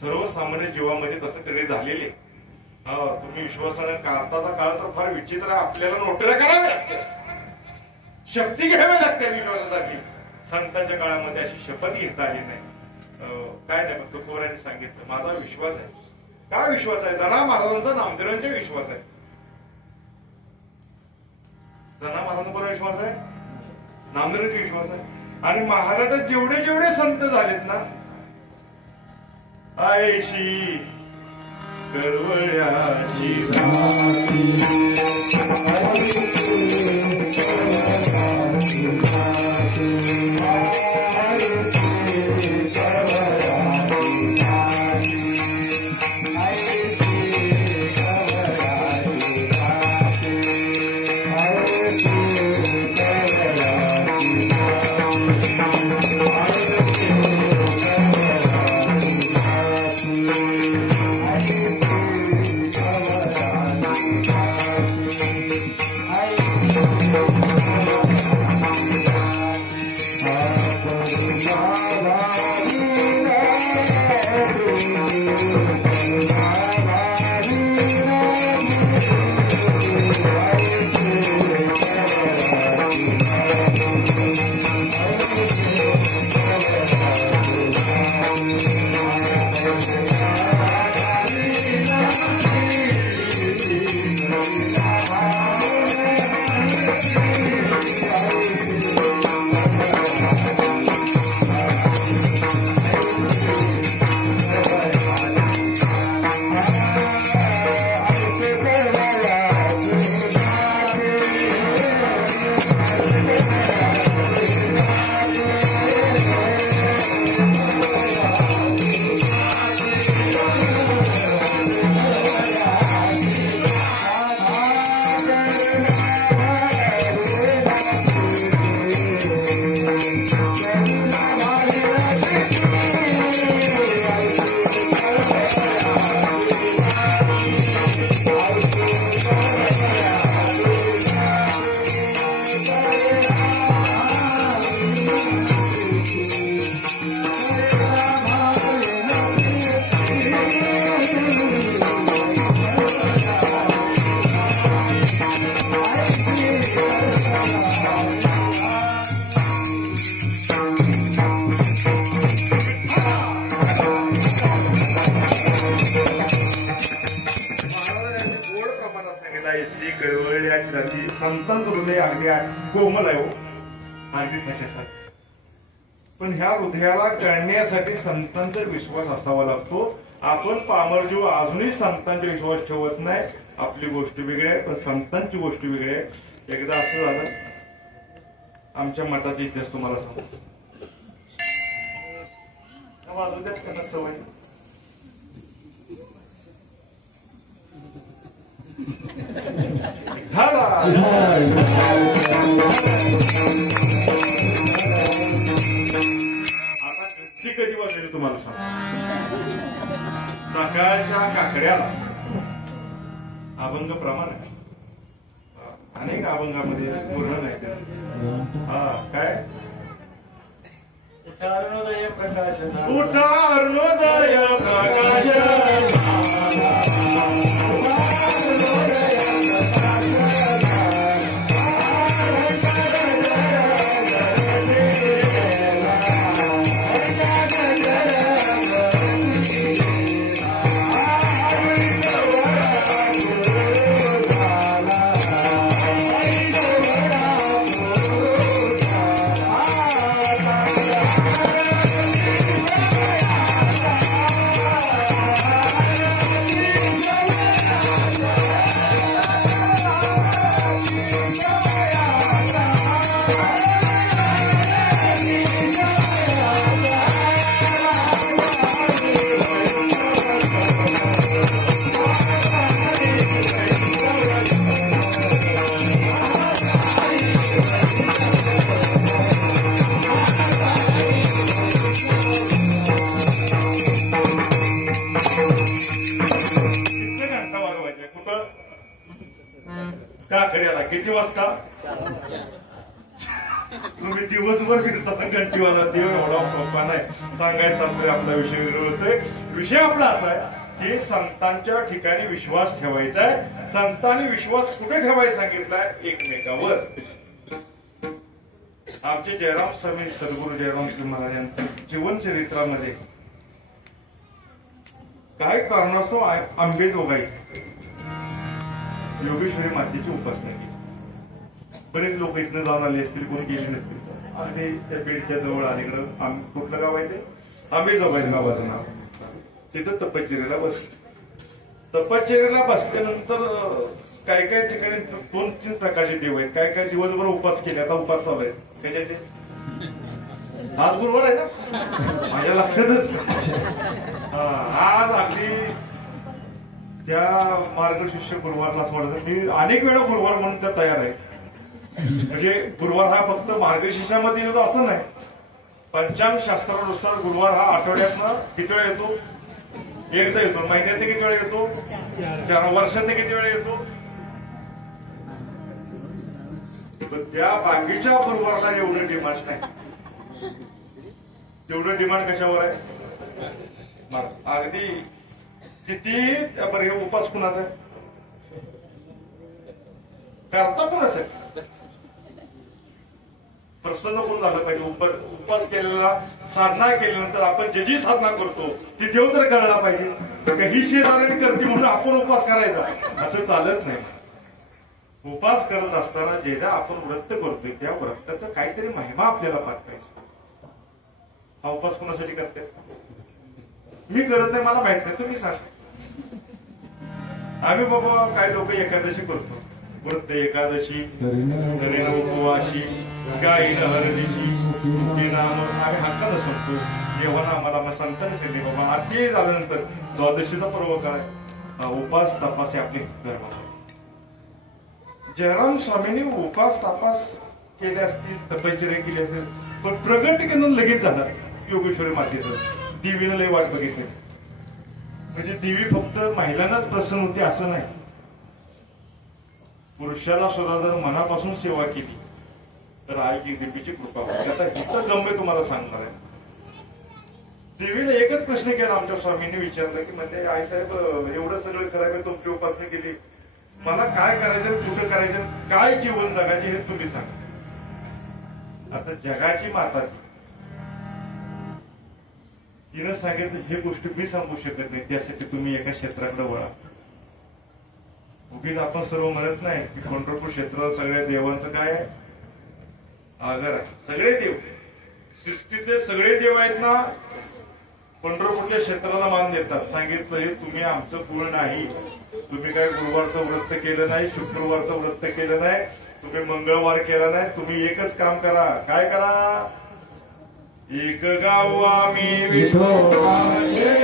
सर्वसामान्य जीवामध्ये तसं कधी झालेले. तुम्ही विश्वासानं, आताचा काळ तर फार विचित्र आहे. आपल्याला नोटऱ्या कराव्या लागतात, शक्ती घ्यावी लागते विश्वासासाठी. संतांच्या काळामध्ये अशी शपथ घेता आली नाही. काय नाही, पण तुकोबारांनी सांगितलं माझा विश्वास आहे. काय विश्वास आहे? जना महाराजांचा, नामदेवांचा विश्वास आहे. जना महाराजांचा विश्वास आहे, नामदेवांचा विश्वास आहे. आणि महाराष्ट्रात जेवढे जेवढे संत झालेत ना, आयशी करवळ्याची संतांचं हृदय अगदी कोमल आहे, अगदी तशासाठी. पण ह्या हृदयाला कळण्यासाठी संतांचा विश्वास असावा लागतो. आपण पामरजीव अजूनही संतांचा विश्वास ठेवत नाही. आपली गोष्ट वेगळी आहे, पण संतांची गोष्ट वेगळी आहे. एकदा असं झालं, आमच्या मठाचा इतिहास तुम्हाला सांगतो. वाजू द्यात त्यांना सवय. आता कधी वाजली तुम्हाला सांग. सकाळच्या काकड्याला अभंग प्रमाण आहे. अनेक अभंगामध्ये पूर्ण नाही. काय उठा अरुणोदय प्रकाश, उठा अरुणोदय प्रकाश, घंटा वाजवायचे कुठं टाकड्याला किती वाजता तुम्ही दिवसभर फिरता घंटीवाला देव एवढा सोपा नाही सांगायचा तरी आपला विषय होतोय. विषय आपला असा आहे की संतांच्या ठिकाणी विश्वास ठेवायचा आहे. संतांनी विश्वास कुठे ठेवायचा सांगितलाय? एकमेकावर. आमचे जयराम स्वामी सद्गुरू जयराम स्वामी महाराज यांच्या जीवनचरित्रामध्ये काय कारणास्तव आंबेजोगाई योगेश्वरी मातेची उपासना केली. बरेच लोक इथनं जाऊन आले असतील, कोणी गेले नसतील. आणि त्या पेडच्या जवळ अलीकडं कुठलं गाव आहे ते? आंबेजोगाई गावाचं नाव. तिथं तपश्चर्येला बसले. तपश्चर्येला बसल्यानंतर काय काय ठिकाणी 2-3 प्रकारचे देव आहेत. काय काय दिवसभर उपास केले. आता उपास चालू आहे कशाचे? आज गुरुवार आहे ना, माझ्या लक्षातच. आज अगदी त्या मार्गशीर्ष गुरुवारला सोडायचं. मी अनेक वेळा गुरुवार म्हणून त्या तयार आहे. म्हणजे गुरुवार हा फक्त मार्गशीर्षामध्ये येतो असं नाही. पंचांग शास्त्रानुसार गुरुवार हा आठवड्यातनं किती वेळा येतो? एकदा येतो. महिन्यात किती वेळा येतो? 4 वर्षात किती वेळा येतो? त्या बाकीच्या गुरुवारला एवढं डिमांड नाही. तेवढं डिमांड कशावर आहे? अगदी किती बरं हे उपास कुणाचा आहे? करता कोणाचा आहे? प्रसन्न कोण झालं पाहिजे? उपास केलेला, साधना केल्यानंतर आपण जे जी साधना करतो ती देव तर करायला पाहिजे. ही शेजाऱ्याने करते म्हणून आपण उपास करायचा असं चालत नाही. उपास करत असताना जे ज्या आपण व्रत करतोय त्या व्रताचं काहीतरी महिमा आपल्याला पाहत पाहिजे. हा उपास कोणासाठी करते? मी करत नाही, मला माहित नाही, तुम्ही सांगा. आम्ही बाबा काही लोक एकादशी करतो. व्रत एकादशी, करेन उपवाशी, गायीन हळदीची नाम आम्ही हक्कानं संपतो. देवानं आम्हाला संतांनी सांगितले बाबा ते झाल्यानंतर द्वादशीचा पर्व काय उपास तपास हे आपले धर्म. जयराम स्वामींनी उपास तपास केले असतील, तपश्चर्या केली असेल, पण प्रगट करून लगेच जाणार योगेश्वरी मातेचं. देवीनं लय वाट बघितली. म्हणजे देवी फक्त महिलांनाच प्रसन्न होते असं नाही. पुरुषाला सुद्धा जर मनापासून सेवा केली तर आई की देवीची कृपा होती. आता हिचं गम्य तुम्हाला सांगणार आहे. देवीने एकच प्रश्न केला आमच्या स्वामींनी विचारलं की म्हणजे आई साहेब एवढं सगळं करायचं, तुमची उपासना केली, मला काय करायचं, कुठं करायचं, काय जीवन जगायचे हे तुम्ही सांगा. आता जगाची माता तिनं सांगितलं हे गोष्ट मी सांगू शकत नाही, त्यासाठी तुम्ही एका क्षेत्राकडे वळा. उगीच आपण सर्व म्हणत नाही की पंढरपूर क्षेत्र सगळ्या देवांचं काय आहे? आगर आहे. सगळे देव सृष्टीतले सगळे देव आहेत ना, पंढरपूरच्या क्षेत्राला मान देतात. सांगितलं हे तुम्ही आमचं कुळ नाही. तुम्ही काय गुरुवारचं व्रत केलं नाही, शुक्रवारचं व्रत केलं नाही, तुम्ही मंगळवार केला नाही. तुम्ही एकच काम करा. काय करा? एक गाव आम्ही विठोबाचे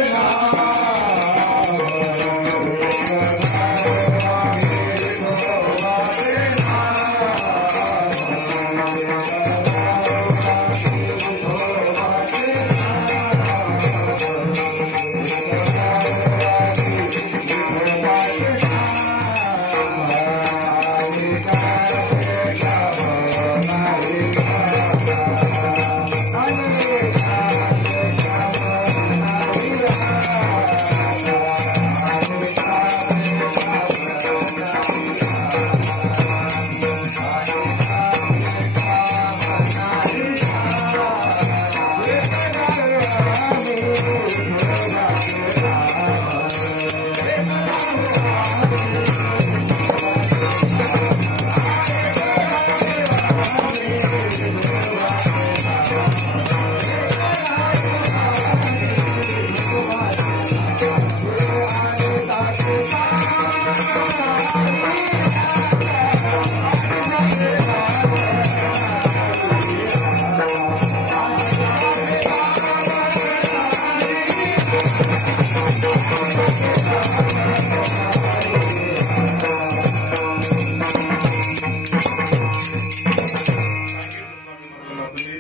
तुम्ही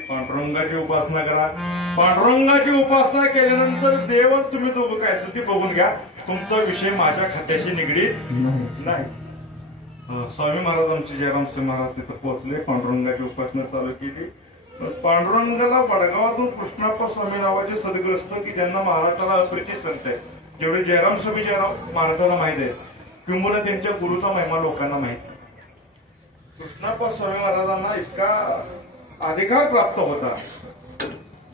पांडुरंगाची उपासना करा. पांडुरंगाची उपासना केल्यानंतर देव तुम्ही दोघं काय असेल ते बघून घ्या. तुमचा विषय माझ्या खात्याशी निगडीत नाही. स्वामी महाराज आमचे जयरामसिंह महाराज तिथं पोहोचले, पांडुरंगाची उपासना चालू केली. पांडुरंगाला वडगावातून कृष्णाप्पा स्वामी नावाचे सद्ग्रस्त की ज्यांना महाराष्ट्राला अपरिचित संत आहे, जेवढे जयराम स्वामी जयराम महाराष्ट्राला माहित आहे, किंबहुना त्यांच्या गुरुचा महिमा लोकांना माहित आहे. कृष्णाप्पा स्वामी महाराजांना इतका अधिकार प्राप्त होता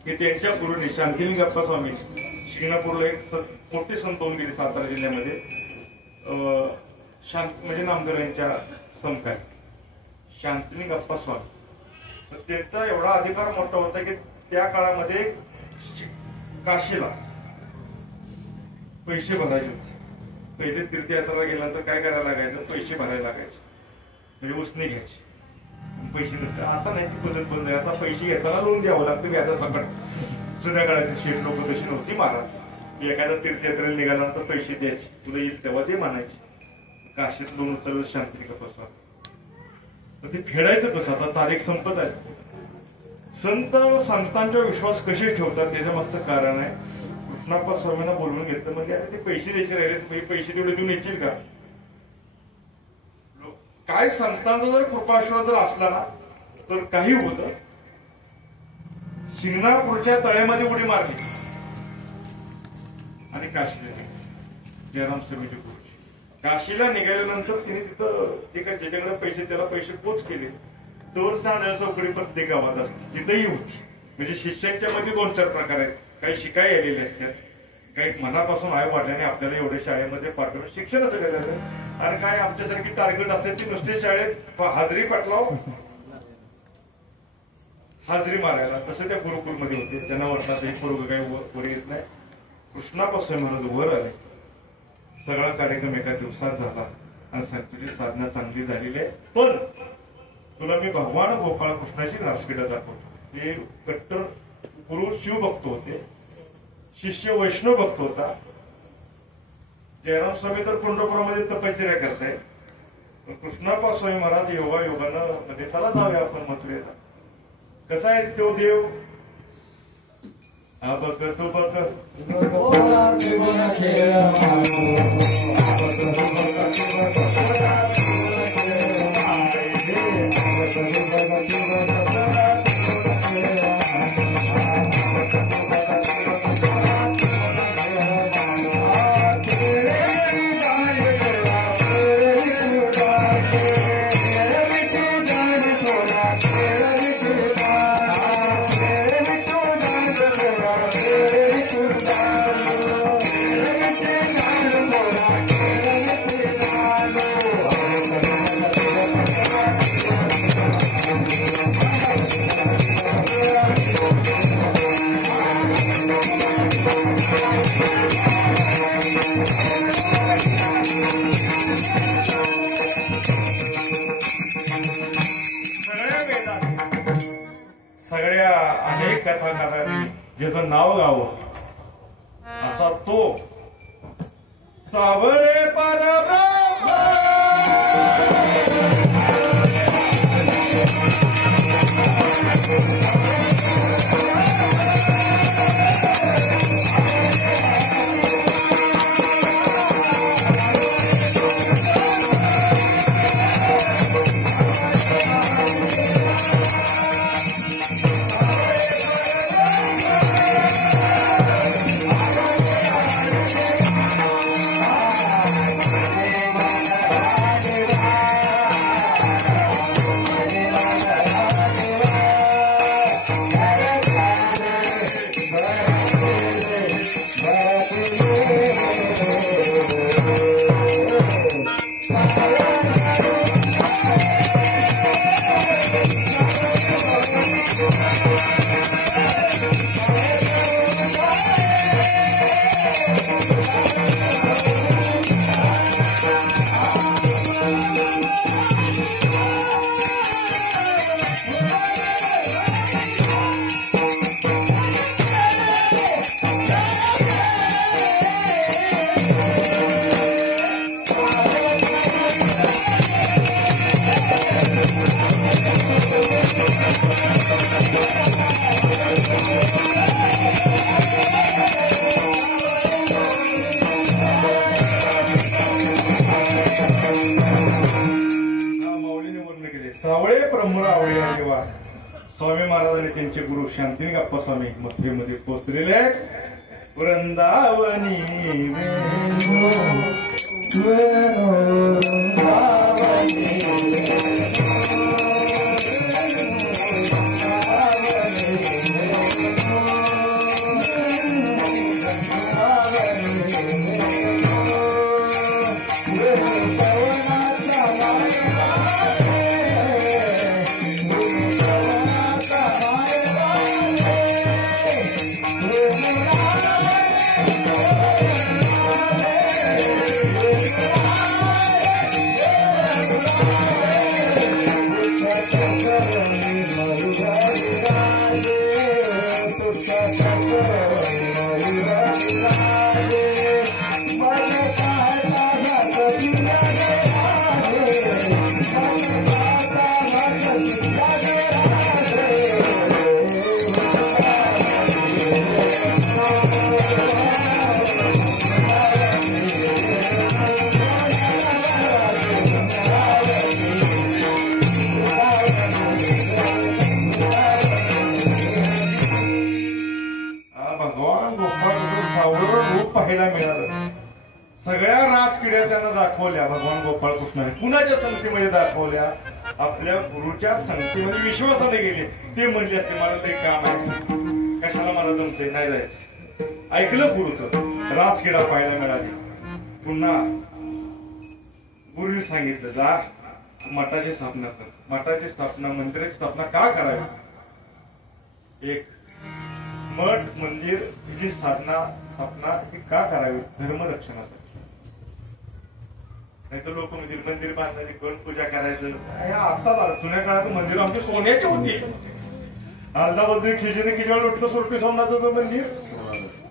की त्यांच्या गुरुनी शांतिनी गप्पा स्वामी शिंगणापूरला एक मोठी संत होऊन गेली सातारा जिल्ह्यामध्ये, म्हणजे नामदेव यांच्या समकालीन शांतिनी गप्पा स्वामी. तर त्यांचा एवढा अधिकार मोठा होता की त्या काळामध्ये काशीला पैसे भरायचे होते. पहिले तीर्थयात्रा गेल्यानंतर काय करायला लागायचं, पैसे भरायला लागायचे, म्हणजे उसने घ्यायचे, पैसे नसते. आता नाही ती पद्धत बंद आहे. आता पैसे घेताना लोन द्यावं लागतं व्याजा सकट. जुन्या काळाची शेठ लोक तशी नव्हती महाराज. एखाद्या तीर्थयात्रेला निघाल्यानंतर पैसे द्यायचे, तुला येईल तेव्हा ते म्हणायचे. काशीत लोन उचललं शांती कपासवा, तर ते फेडायचं कसं. आता तारीख संपत आहे. संतांचा विश्वास कसे ठेवतात त्याच्या मागचं कारण आहे. कृष्णाप्पा स्वामींना बोलवून घेतलं, म्हणजे अरे ते पैसे द्यायचे राहिले, पैसे तेवढे देऊन येतील का. काय संतांचा जर कृपाविश्वास जर असला ना तर काही होतं. शिंगणापूरच्या तळ्यामध्ये उडी मारली आणि काशीला जयराम स्वामीची गुरुजी. काशीला निघाल्यानंतर तिने तिथं जे काय ज्याच्याकडे पैसे त्याला पैसे पोच केले. तर चांदळ चौकडी प्रत्येक गावात असते, तिथंही होती. म्हणजे शिष्यांच्या मध्ये 2-4 प्रकार आहेत. काही शिकाय आलेले असतात, काही मनापासून आई वाटल्याने आपल्याला एवढ्या शाळेमध्ये पाठवून शिक्षणच झालं. आणि काय आमच्यासारखी टार्गेट असते ती नुसते शाळेत हाजरी पाठलाव, हाजरी मारायला. तसं त्या गुरुकुलमध्ये होते. त्यांना वर्षात एक पोरग काही वर येत नाही. कृष्णापासून महाराज वर आले. सगळा कार्यक्रम एका दिवसात झाला आणि संतची साधना चांगली झालेली आहे. पण तुला मी भगवान गोपाळ कृष्णाची रासपीठा दाखवतो. ते कट्टर गुरु शिवभक्त होते, शिष्य वैष्णव भक्त होता. जयराम स्वामी तर पंढरपुरामध्ये तपश्चर्या करतायत. कृष्णाप्पा स्वामी महाराज योगानं मध्ये चला जाऊया आपण मथुरेला. कसा आहे तो देव, हा बघ तो बघ सगळ्या अनेक कथाकारांनी ज्याचं नाव गावं असा तो सावरे परब्रह्म. माऊलीने वर्णन केले सावळे ब्रह्म आवळे किंवा स्वामी महाराजांनी त्यांचे गुरु शांतिनी गप्पा स्वामी मथुरेमध्ये पोहोचलेले आहेत. वृंदावनी सगळ्या राजकिड्या त्यांना दाखवल्या भगवान गोपाळ कृष्णाने. कुणाच्या संगतीमध्ये दाखवल्या? आपल्या गुरुच्या संगतीमध्ये विश्वासाने गेले. ते म्हणले असते मला ते काम आहे, कशाला मला जमते, नाही जायचं. ऐकलं गुरुचं, राजकिडा पाहायला मिळाली. पुन्हा गुरुने सांगितलं जा मठाची स्थापना कर. मठाची स्थापना, मंदिराची स्थापना का करावी? एक मठ मंदिर ही स्थापना ही का करावी? धर्मरक्षणासाठी. नाही तर लोक मंदिर बांधायची, गण पूजा करायचं. आता जुन्या काळात मंदिर आमची सोन्याची होती. अर्धा बद्दल खिचडी किती वेळा लुटलं सोडपी सोमनाथचं मंदिर.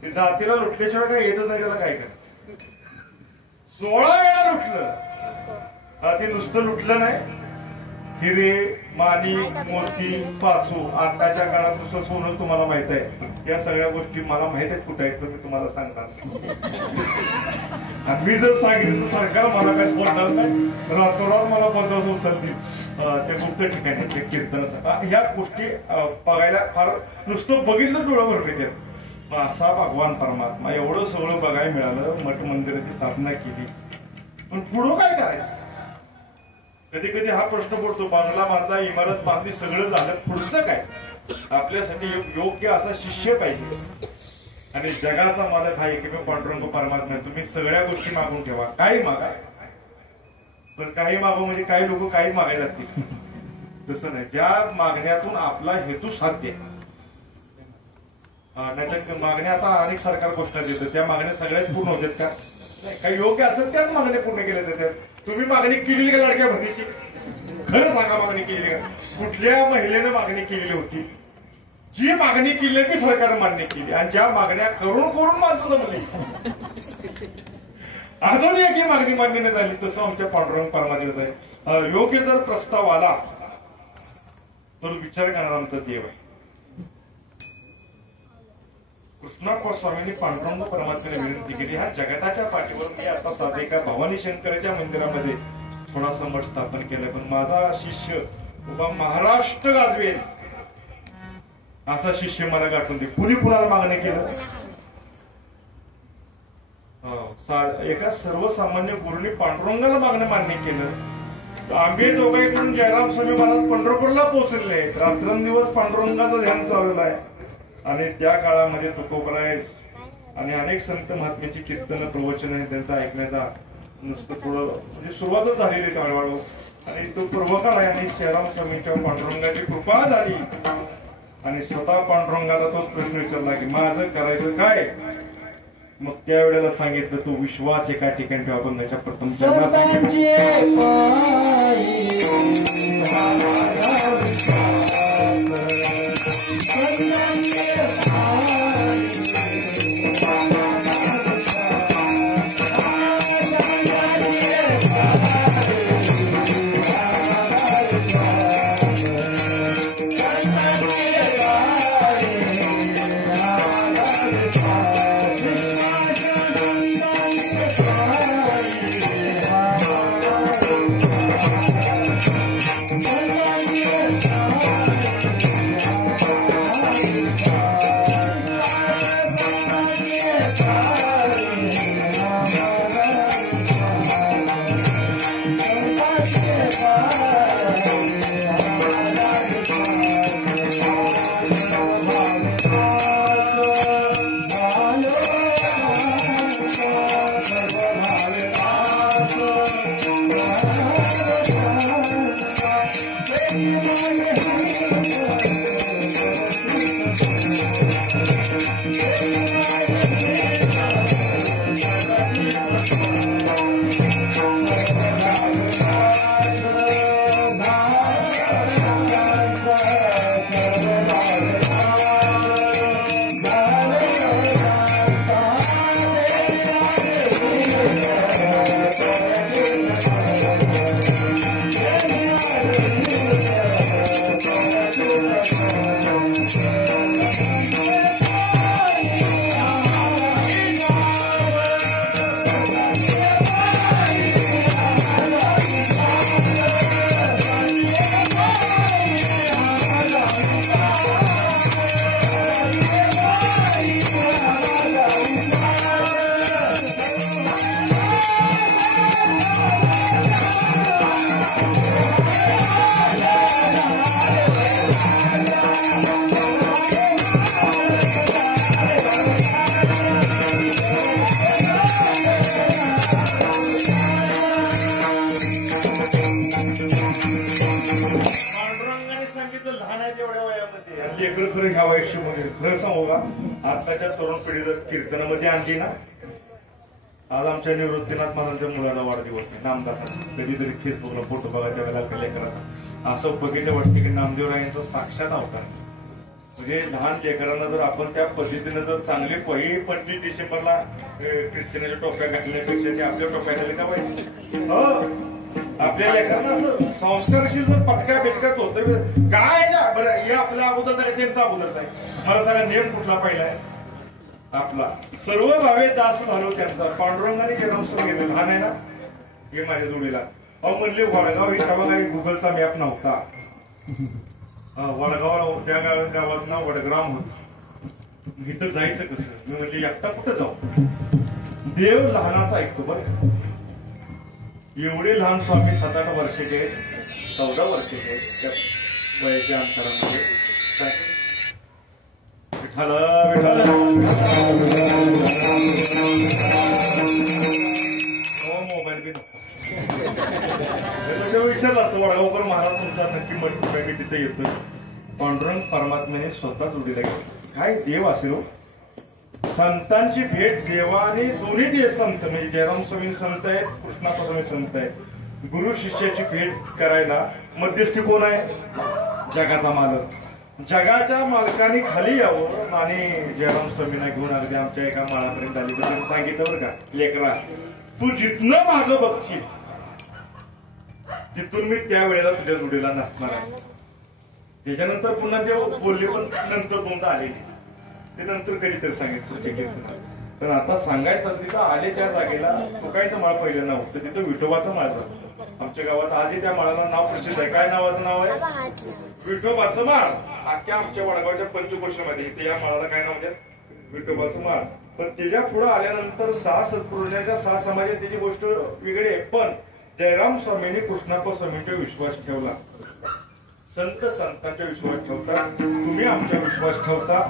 ते जातीला लुटल्याशिवाय काय येतच नाही, त्याला काय करायचं. 16 वेळा लुटलं. ते नुसतं लुटलं नाही, हिरे माणी मोती पाचू. आताच्या काळात नुसतं सोनं तुम्हाला माहित आहे. या सगळ्या गोष्टी मला माहित आहेत कुठे आहेत, तर मी तुम्हाला सांगणार. आणि मी जर सांगितलं तर सरकार मला काय बोलणार नाही. रातोरात मला बदल उचलतील त्या गुप्त ठिकाणी ते कीर्तन. ह्या गोष्टी बघायला फार नुसतं बघितलं डोळं भरले. असा भगवान परमात्मा एवढं सगळं बघायला मिळालं. मठ मंदिराची स्थापना केली, पण पुढं काय करायचं? कधी कधी हा प्रश्न पडतो, बांगला बांधला, इमारत बांधली, सगळं झालं, पुढचं काय? आपल्यासाठी योग्य असा शिष्य पाहिजे. आणि जगाचा मालक हा एकमेव पांडुरंग परमात्मा. तुम्ही सगळ्या गोष्टी मागून ठेवा, काही मागा, पण काही मागू म्हणजे काही लोक काही मागायला जातील. तसं नाही. ज्या मागण्यातून आपला हेतू साध्य, नाहीतर मागण्या आता अनेक सरकार घोषणा देतं, त्या मागण्या सगळ्याच पूर्ण होतात का? काही योग्य असेल त्याच मागण्या पूर्ण केल्या जातात. तुम्ही मागणी केलेली का लाडक्या बहिणीची? खरं सांगा, मागणी केलेली का? कुठल्या महिलेनं मागणी केलेली होती? जी मागणी केली ती सरकारनं मान्य केली. आणि ज्या मागण्या करून करून माणसं जमली, अजून एकही मागणी मान्य नाही झाली. तसं आमच्या पांडुरंग परमात्म्याचं आहे. योग्य जर प्रस्ताव आला तर विचार करणारा आमचा देव आहे. कृष्णाप्पा स्वामींनी पांडुरंग परमात्म्याने विनंती केली, ह्या जगताच्या पाठीवर मी आता साधे एका भवानी शंकराच्या मंदिरामध्ये थोडासा मठ स्थापन केलं, पण माझा शिष्य उभा महाराष्ट्र गाजवेल असा शिष्य मला गाठून दे. कुणी कुणाला मागणी केलं? एका सर्वसामान्य गुरुनी पांडुरंगाला मागणं मान्य केलं. आंबे दोघांकडून जयराम स्वामी महाराज पंढरपूरला पोहोचलेले आहेत. रात्रंदिवस पांडुरंगाचं ध्यान चाललेलं आहे. आणि त्या काळामध्ये तुकोबराय आणि अनेक संत महात्म्याची कीर्तन प्रवचन आहे, त्यांचा ऐकण्याचा नुसतं थोडं म्हणजे सुरुवातच झालेली हळूहळू. आणि तो पूर्वकाळ आहे. आणि जयराम स्वामीच्या पांडुरंगाची कृपा झाली. आणि स्वतः पांडुरंगाला तोच प्रश्न विचारला की माझं करायचं काय? मग त्यावेळेला सांगितलं, तो विश्वास एका ठिकाणी ठेवा. आपण त्याच्या प्रथम लेकर खरं ह्या आयुष्यामध्ये खरं सांगू का, आताच्या तरुण पिढी जर कीर्तनामध्ये आणली ना, आज आमच्या निवृत्तीनाथ महाराजांच्या मुलाचा वाढदिवस आहे, नामदासांचा. कधीतरी फेसबुकला फोटो बघायच्या वेळेला लेकरांना असं बघितलं वाटतं की नामदेवरायांचा साक्षात अवतार. म्हणजे लहान लेकरांना जर आपण त्या पद्धतीने जर चांगली 25 डिसेंबरला ख्रिश्चनाच्या टोप्या घातल्यापेक्षा ते आपल्या टोप्या घातल्या का पाहिजे. हो, आपल्या लेकरांना संस्कारशील जर पटक्या बिटक्यात होतं काय बरं, हे आपल्या अगोदर आहे त्यांचा अगोदरच आहे. मला सांगा नेम कुठला पहिला आहे आपला. सर्व भावे दास झालो त्यांचा. पांडुरंगाने जन्मस्थळ घेतलं, लहान आहे ना हे माझ्या जोडीला. अहो म्हणले वडगाव इथं बघा गुगलचा मॅप नव्हता. वडगाव त्या गावात ना वडग्राम होत. इथं जायचं कसं, मी म्हणजे एकटा कुठं जाऊ. देव लहानाचा ऐकतो बरं. एवढे लहान स्वामी 7-8 वर्षाचे आहेत, 14 वर्षाचे आहेत त्या वयाच्या अंतरामध्ये. विठाला विठाला मोबाईल बी विचारलं असतं वडगावकर महाराज तुमचा नक्की मठ कुठे मी तिथे येतो. पांडुरंग परमात्म्याने स्वतः जोडीला गेला. काय देव असेल हो. संतांची भेट देवाने दोन्ही देव संत म्हणजे जयराम स्वामी संत आहेत, कृष्णाप्पा स्वामी संत आहेत. गुरु शिष्याची भेट करायला मध्यस्थी कोण आहे, जगाचा मालक. जगाच्या मालकाने खाली यावं आणि जयराम स्वामींना घेऊन अगदी आमच्या एका माळापर्यंत आली. तर सांगितलं बरं का, लेकरा तू जिथनं माझं बघशील तिथून मी त्या वेळेला तुझ्या जोडीला नसणार आहे. त्याच्यानंतर पुन्हा देव बोलले, पण नंतर कोणतं आले ते नंतर कधीतरी सांगितलं. तर आता सांगायचं तिथं आले त्या जागेला तुकायचं माळ पहिलं नाव तर तिथं विठोबाचं माळ झालं. आमच्या गावात आधी त्या माळाला नाव प्रसिद्ध आहे. काय नावाचं नाव आहे, विठोबाचं माळ. अख्ख्या आमच्या वडगावच्या पंचकोशामध्ये इथे या माळाला काय नाव द्या, विठोबाचं माळ. पण त्याच्या पुढे आल्यानंतर 6 सत्पुरुषांच्या 6 समाजात त्याची गोष्ट वेगळी आहे. पण जयराम स्वामींनी कृष्णाप्पा स्वामींचा विश्वास ठेवला. संत संतांचा विश्वास ठेवता, तुम्ही आमचा विश्वास ठेवता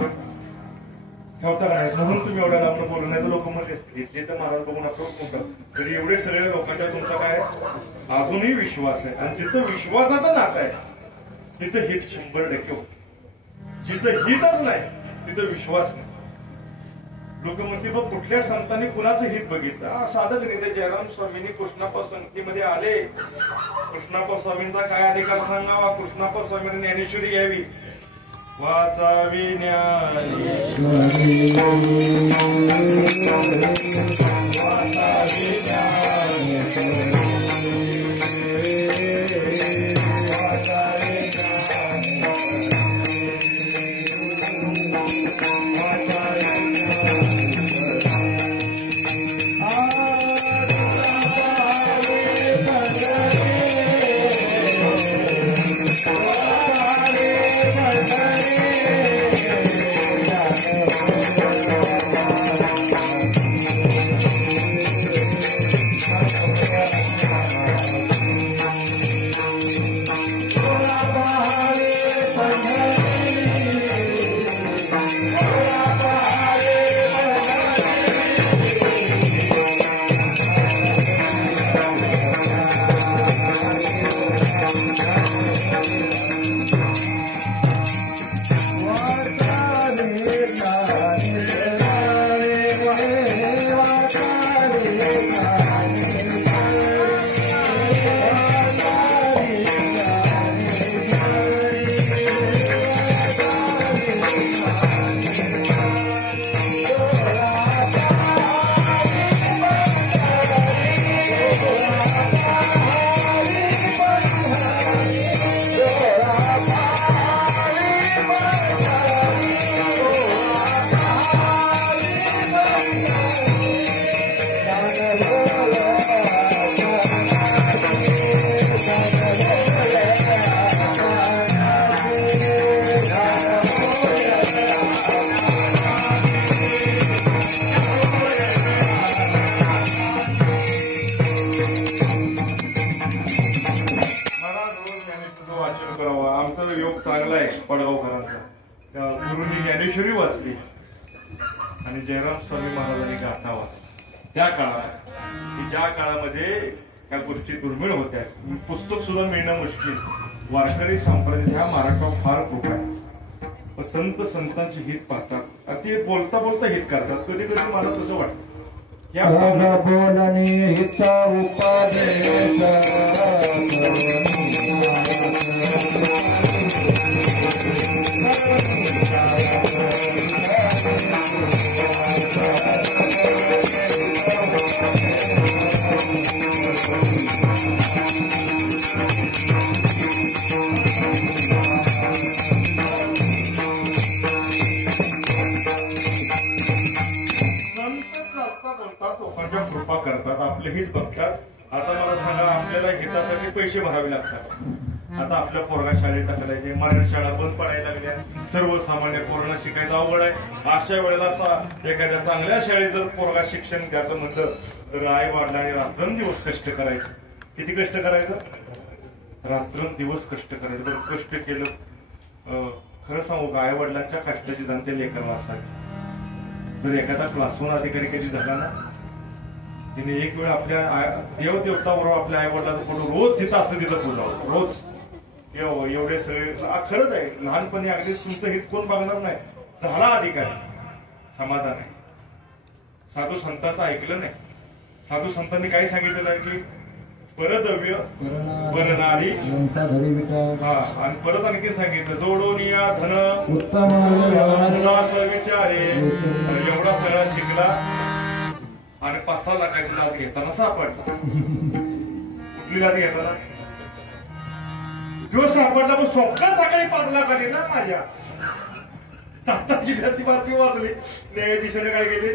का नाही, म्हणून तुम्ही एवढ्या लांब बोलू. नाही तर लोक म्हणजे इथले तर महाराज बघून आपण मोठं तरी एवढे सगळे लोकांच्या तुमचा काय अजूनही विश्वास आहे. आणि जिथं विश्वासाचं नातं आहे तिथं हित 100% होत. जिथं हितच नाही तिथं विश्वास नाही. लोक म्हणते बघ कुठल्या संतांनी कुणाचं हित बघितलं. साधक नाही. जयराम स्वामींनी कृष्णाप्पा संगतीमध्ये आले. कृष्णाप्पा स्वामींचा काय अधिकार सांगावा. कृष्णाप्पा स्वामींनी ज्ञानेश्वरी घ्यावी, वाचावी गुरुंनी ज्ञानेश्वरी वाचली आणि जयराम स्वामी महाराजांनी गाथा वाचली. त्या काळात ज्या काळामध्ये या गोष्टी दुर्मिळ होत्या, पुस्तक सुद्धा मिळणं मुश्किल. वारकरी संप्रदाय ह्या महाराष्ट्रावर फार खूप आहे. संत संतांची हित पाहतात आणि ते बोलता बोलता हित करतात. कधी कधी मला तसं वाटतं या बोलणी हित उपादेश लोकांच्या कृपा करतात, आपले हित बघतात. आता मला सांगा, आपल्याला हितासाठी पैसे भरावे लागतात. आता आपल्या पोरगा शाळेत टाकलायचे, मराठी शाळा बंद पडायला लागल्या, सर्वसामान्य पोरांना शिकायचं अवघड आहे. अशा वेळेला एखाद्या चांगल्या शाळेत जर पोरगा शिक्षण द्यायचं म्हटलं तर आई वडिलांनी रात्रंदिवस कष्ट करायचं. किती कष्ट करायचं? रात्रंदिवस कष्ट करायचं. बरं, कष्ट केलं. खरं सांगू का, आई वडिलांच्या कष्टाची जाणते लेकरला असावी. जर एखादा क्लास 1 अधिकारी कधी झाला ना, तिने एक वेळ आपल्या देवदेवताबरोबर आपल्या आई वडिलांचं फोटो रोज तिथं असं तिथं पूजावं. रोज एवढे सगळे खरंच आहे. लहानपणी अगदी तुमचं हित कोण बघणार नाही. झाला अधिकारी, समाधान आहे. साधू संतांचं ऐकलं नाही. साधू संतांनी काय सांगितलेलं आहे की परद्रव्य परनारी हा, आणि परत आणखी सांगितलं जोडून या धन उत्तम विचारे. एवढा सगळा शिकला आणि 5-6 लाखाची लाच घेताना सापडला. कुठली लाच घेताना? जो सापडला पण स्वप्नात सकाळी 5 लाख आली ना माझ्या. 7 जिल्ह्यातली बातमी वाचली. न्यायाधीशाने काय केले?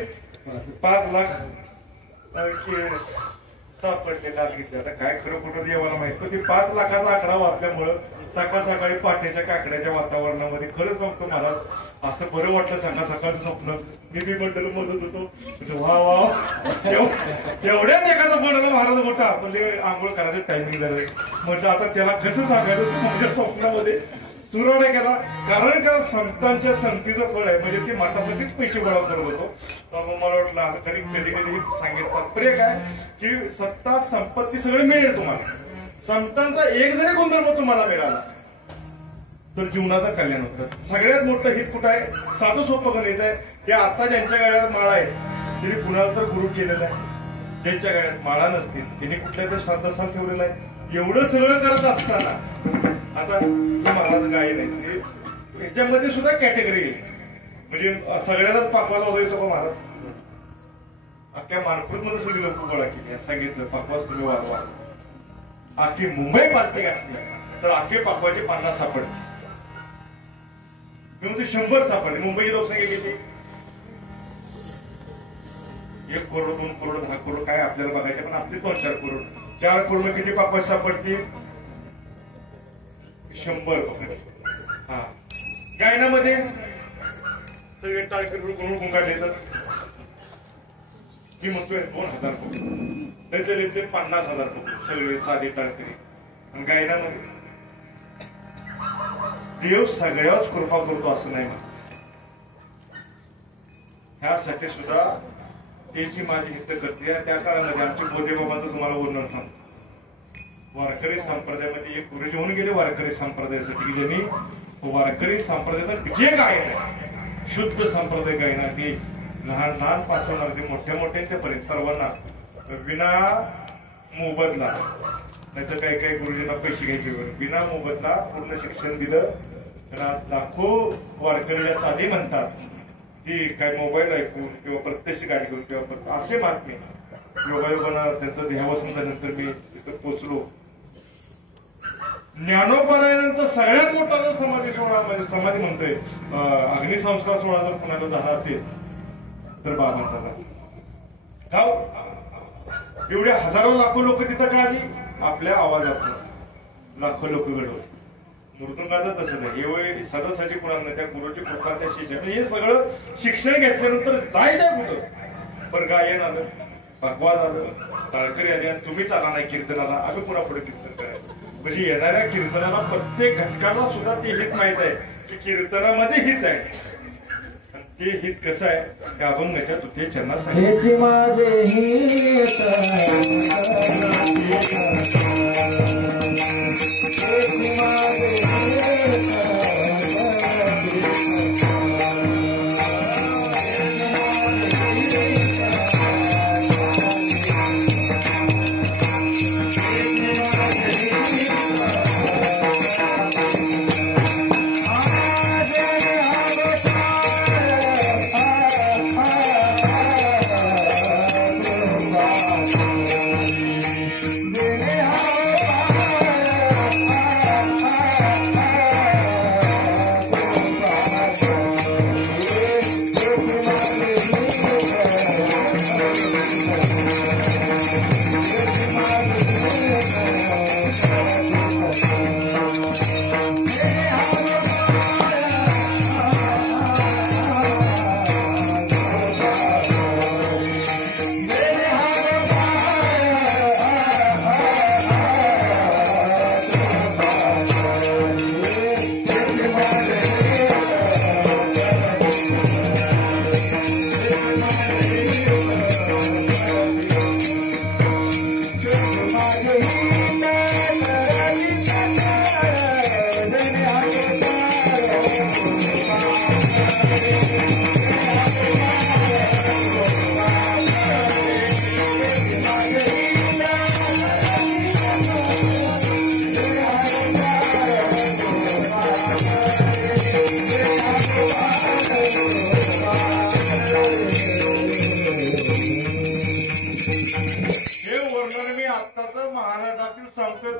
5 लाख सापडले, लाच घेतले. आता काय खरं कुठं देवाला माहित. पण ते 5 लाखाचा आकडा वाचल्यामुळं सकाळी पाठीच्या काकड्याच्या वातावरणामध्ये खरंच सांगतो मला असं बरं वाटलं. सकाळचं स्वप्न मी मंडळ मदत होतो. वा वा, एवढ्याच एखादा म्हणाला महाराज मोठा, पण ते आंघोळ करायचं टायमिंग झालं. म्हटलं आता त्याला कसं सांगायचं माझ्या स्वप्नामध्ये सुरवडा केला. कारण त्याला संतांच्या संतीचं फळ आहे. म्हणजे ते मठासाठीच पैसे गोळा करत होतो. मला वाटलं कधी कधी सांगितलं तात्पर्य काय की सत्ता संपत्ती सगळे मिळेल तुम्हाला. संतांचा एक जरी गुणधर्म तुम्हाला मिळाला तर जीवनाचं कल्याण होतं. सगळ्यात मोठं हित कुठं आहे? साधं सोपं गणित आहे. की आता ज्यांच्या गळ्यात माळा आहे तिने कुणाला तर गुरु केलेला आहे. ज्यांच्या गळ्यात माळा नसतील तिने कुठल्या तर श्रद्धास्थान ठेवलेलं आहे. एवढं सगळं करत असताना आता महाराज गाय नाही, याच्यामध्ये सुद्धा कॅटेगरी आहे. म्हणजे सगळ्यालाच पाकवाला होतो का महाराज? अख्ख्या मानपूरमध्ये सगळी लोक गोळा केली, सांगितलं पाकवास तुम्ही वाढवा. अख्खी मुंबई पालती घातली तर अख्खे पाकवाचे 50 सापडले. म्हणून ते 100 सापडले. मुंबईची लोकसंख्या किती? 1 करोड 2 करोड 10 करोड काय आपल्याला बघायचे, पण असते 2-4 करोड. 4 करोड किती पाकवास सापडतील? 100. हा, गायनामध्ये सगळे टाळके गुण काढले तर मी म्हणतोय 2000 कोटी. त्याचे 50,000 कोटी सगळे साधे टाळकरी. आणि गायनामध्ये देव सगळ्याच कृपा करतो असं नाही म्हणत. ह्यासाठी सुद्धा त्याची माझी हित करते. त्या काळामध्ये आमचे बोधे बाबांचं तुम्हाला वर्णन सांगतो. वारकरी संप्रदायामध्ये एक गुरुजी होऊन गेले वारकरी संप्रदायासाठी, की ज्यांनी वारकरी संप्रदायाचा जे गायन शुद्ध संप्रदाय गायना ते लहान पासून अगदी मोठ्या पर्यंत सर्वांना विना मोबदला, नाही तर काही गुरुजींना पैसे घ्यायचे, विना मोबदला पूर्ण शिक्षण दिलं. त्यांना लाखो वारकरी या चाली म्हणतात की काय मोबाईल ऐकून किंवा प्रत्यक्ष गाडी करून किंवा असे बातमी योगायोगानं त्यांचं देहावसन झाल्यानंतर मी तिथं पोचलो. ज्ञानोपारायणानंतर सगळ्यात मोठा जर समाधी सोहळा म्हणजे समाधी म्हणतोय अग्निसंस्कार सोहळा जर कुणाचा झाला असेल तर बाबांचा झाला. का एवढे हजारो लाखो लोक तिथं का आली? आपल्या आवाजातून लाखो लोक घडवले. मृदुंगाचं तसंच आहे. एवढे सदस्याची कुणाला त्या गुरुची कृपा त्या शिष्य हे सगळं शिक्षण घेतल्यानंतर जायचं कुठं? पण गायन आलं, भगवान आलं, टाळकरी आले आणि तुम्हीच आला नाही कीर्तनाला, आम्ही पुन्हा पुढे कीर्तन करायचं. म्हणजे येणाऱ्या कीर्तनाला प्रत्येक घटकाला सुद्धा ते हित माहित आहे की कीर्तनामध्ये हित आहे. ते हित कसं आहे त्या अभंगाच्या तुझे चरणा माझे हित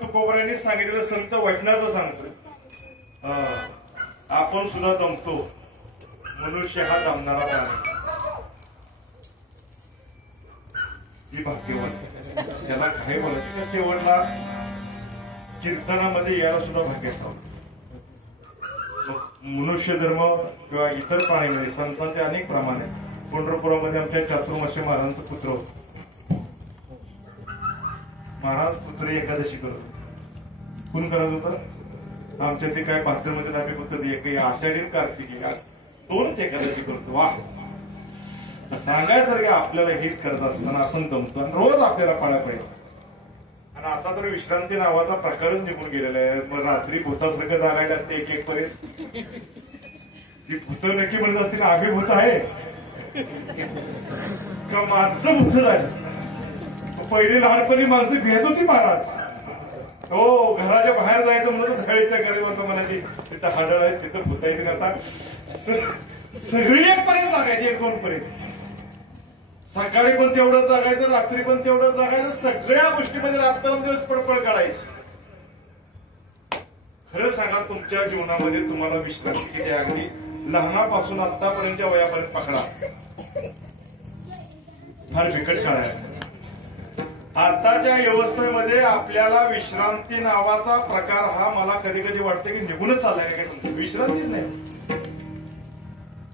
तुकोबरांनी सांगितलेलं संत वचनाचं सांगतोय. आपण सुद्धा दमतो, मनुष्य हा दमणारा प्राणी. ही भाग्यवान याला काही बोलायचं शेवटला कीर्तनामध्ये याला सुद्धा भाग्य असतं. मनुष्य धर्म किंवा इतर प्राणी संतांचे अनेक प्रमाण आहेत. पंढरपुरामध्ये आमच्या चातुर्मास्य महाराजांचं पुत्र होतं. महाराज पुत्र एकादशी करत होते. कोण करत होतं? आमच्या ते काय भाद्रमध्ये आम्ही फक्त एक आषाढी कार्तिकी दोनच एकादशी करतो. वा सांगायसारखं आपल्याला हित करत असताना आपण दमतो आणि रोज आपल्याला पाळा पाहिजे. आणि आता तर विश्रांती नावाचा प्रकारच निघून गेलेला आहे. मग रात्री भूतासारखं जागायला लागते एक एक पर्यंत. ती भूत नक्की म्हणत असतील आम्ही भूत आहे का माणसं भूत झाली. पहिली लहानपणी माणसं भेट होती महाराज. हो घराच्या बाहेर जायचं म्हणून धडीच्या घरी होतं म्हणायची तिथं हाडळ आहे तिथं भूत आहे. आता सगळी एक पर्यंत जागायची एक दोन पर्यंत. सकाळी पण तेवढं जागायचं रात्री पण तेवढं जागायचं. सगळ्या गोष्टीमध्ये रात्रंदिवस पडपड काढायची. खरं सांगा तुमच्या जीवनामध्ये तुम्हाला विश्रांती किती अगदी लहानापासून आतापर्यंतच्या वयापर्यंत पकडा फार बिकट काळ आहे. आताच्या व्यवस्थेमध्ये आपल्याला विश्रांती नावाचा प्रकार हा मला कधी कधी वाटतं की निघूनच चाललाय. काय तुमची विश्रांतीच नाही.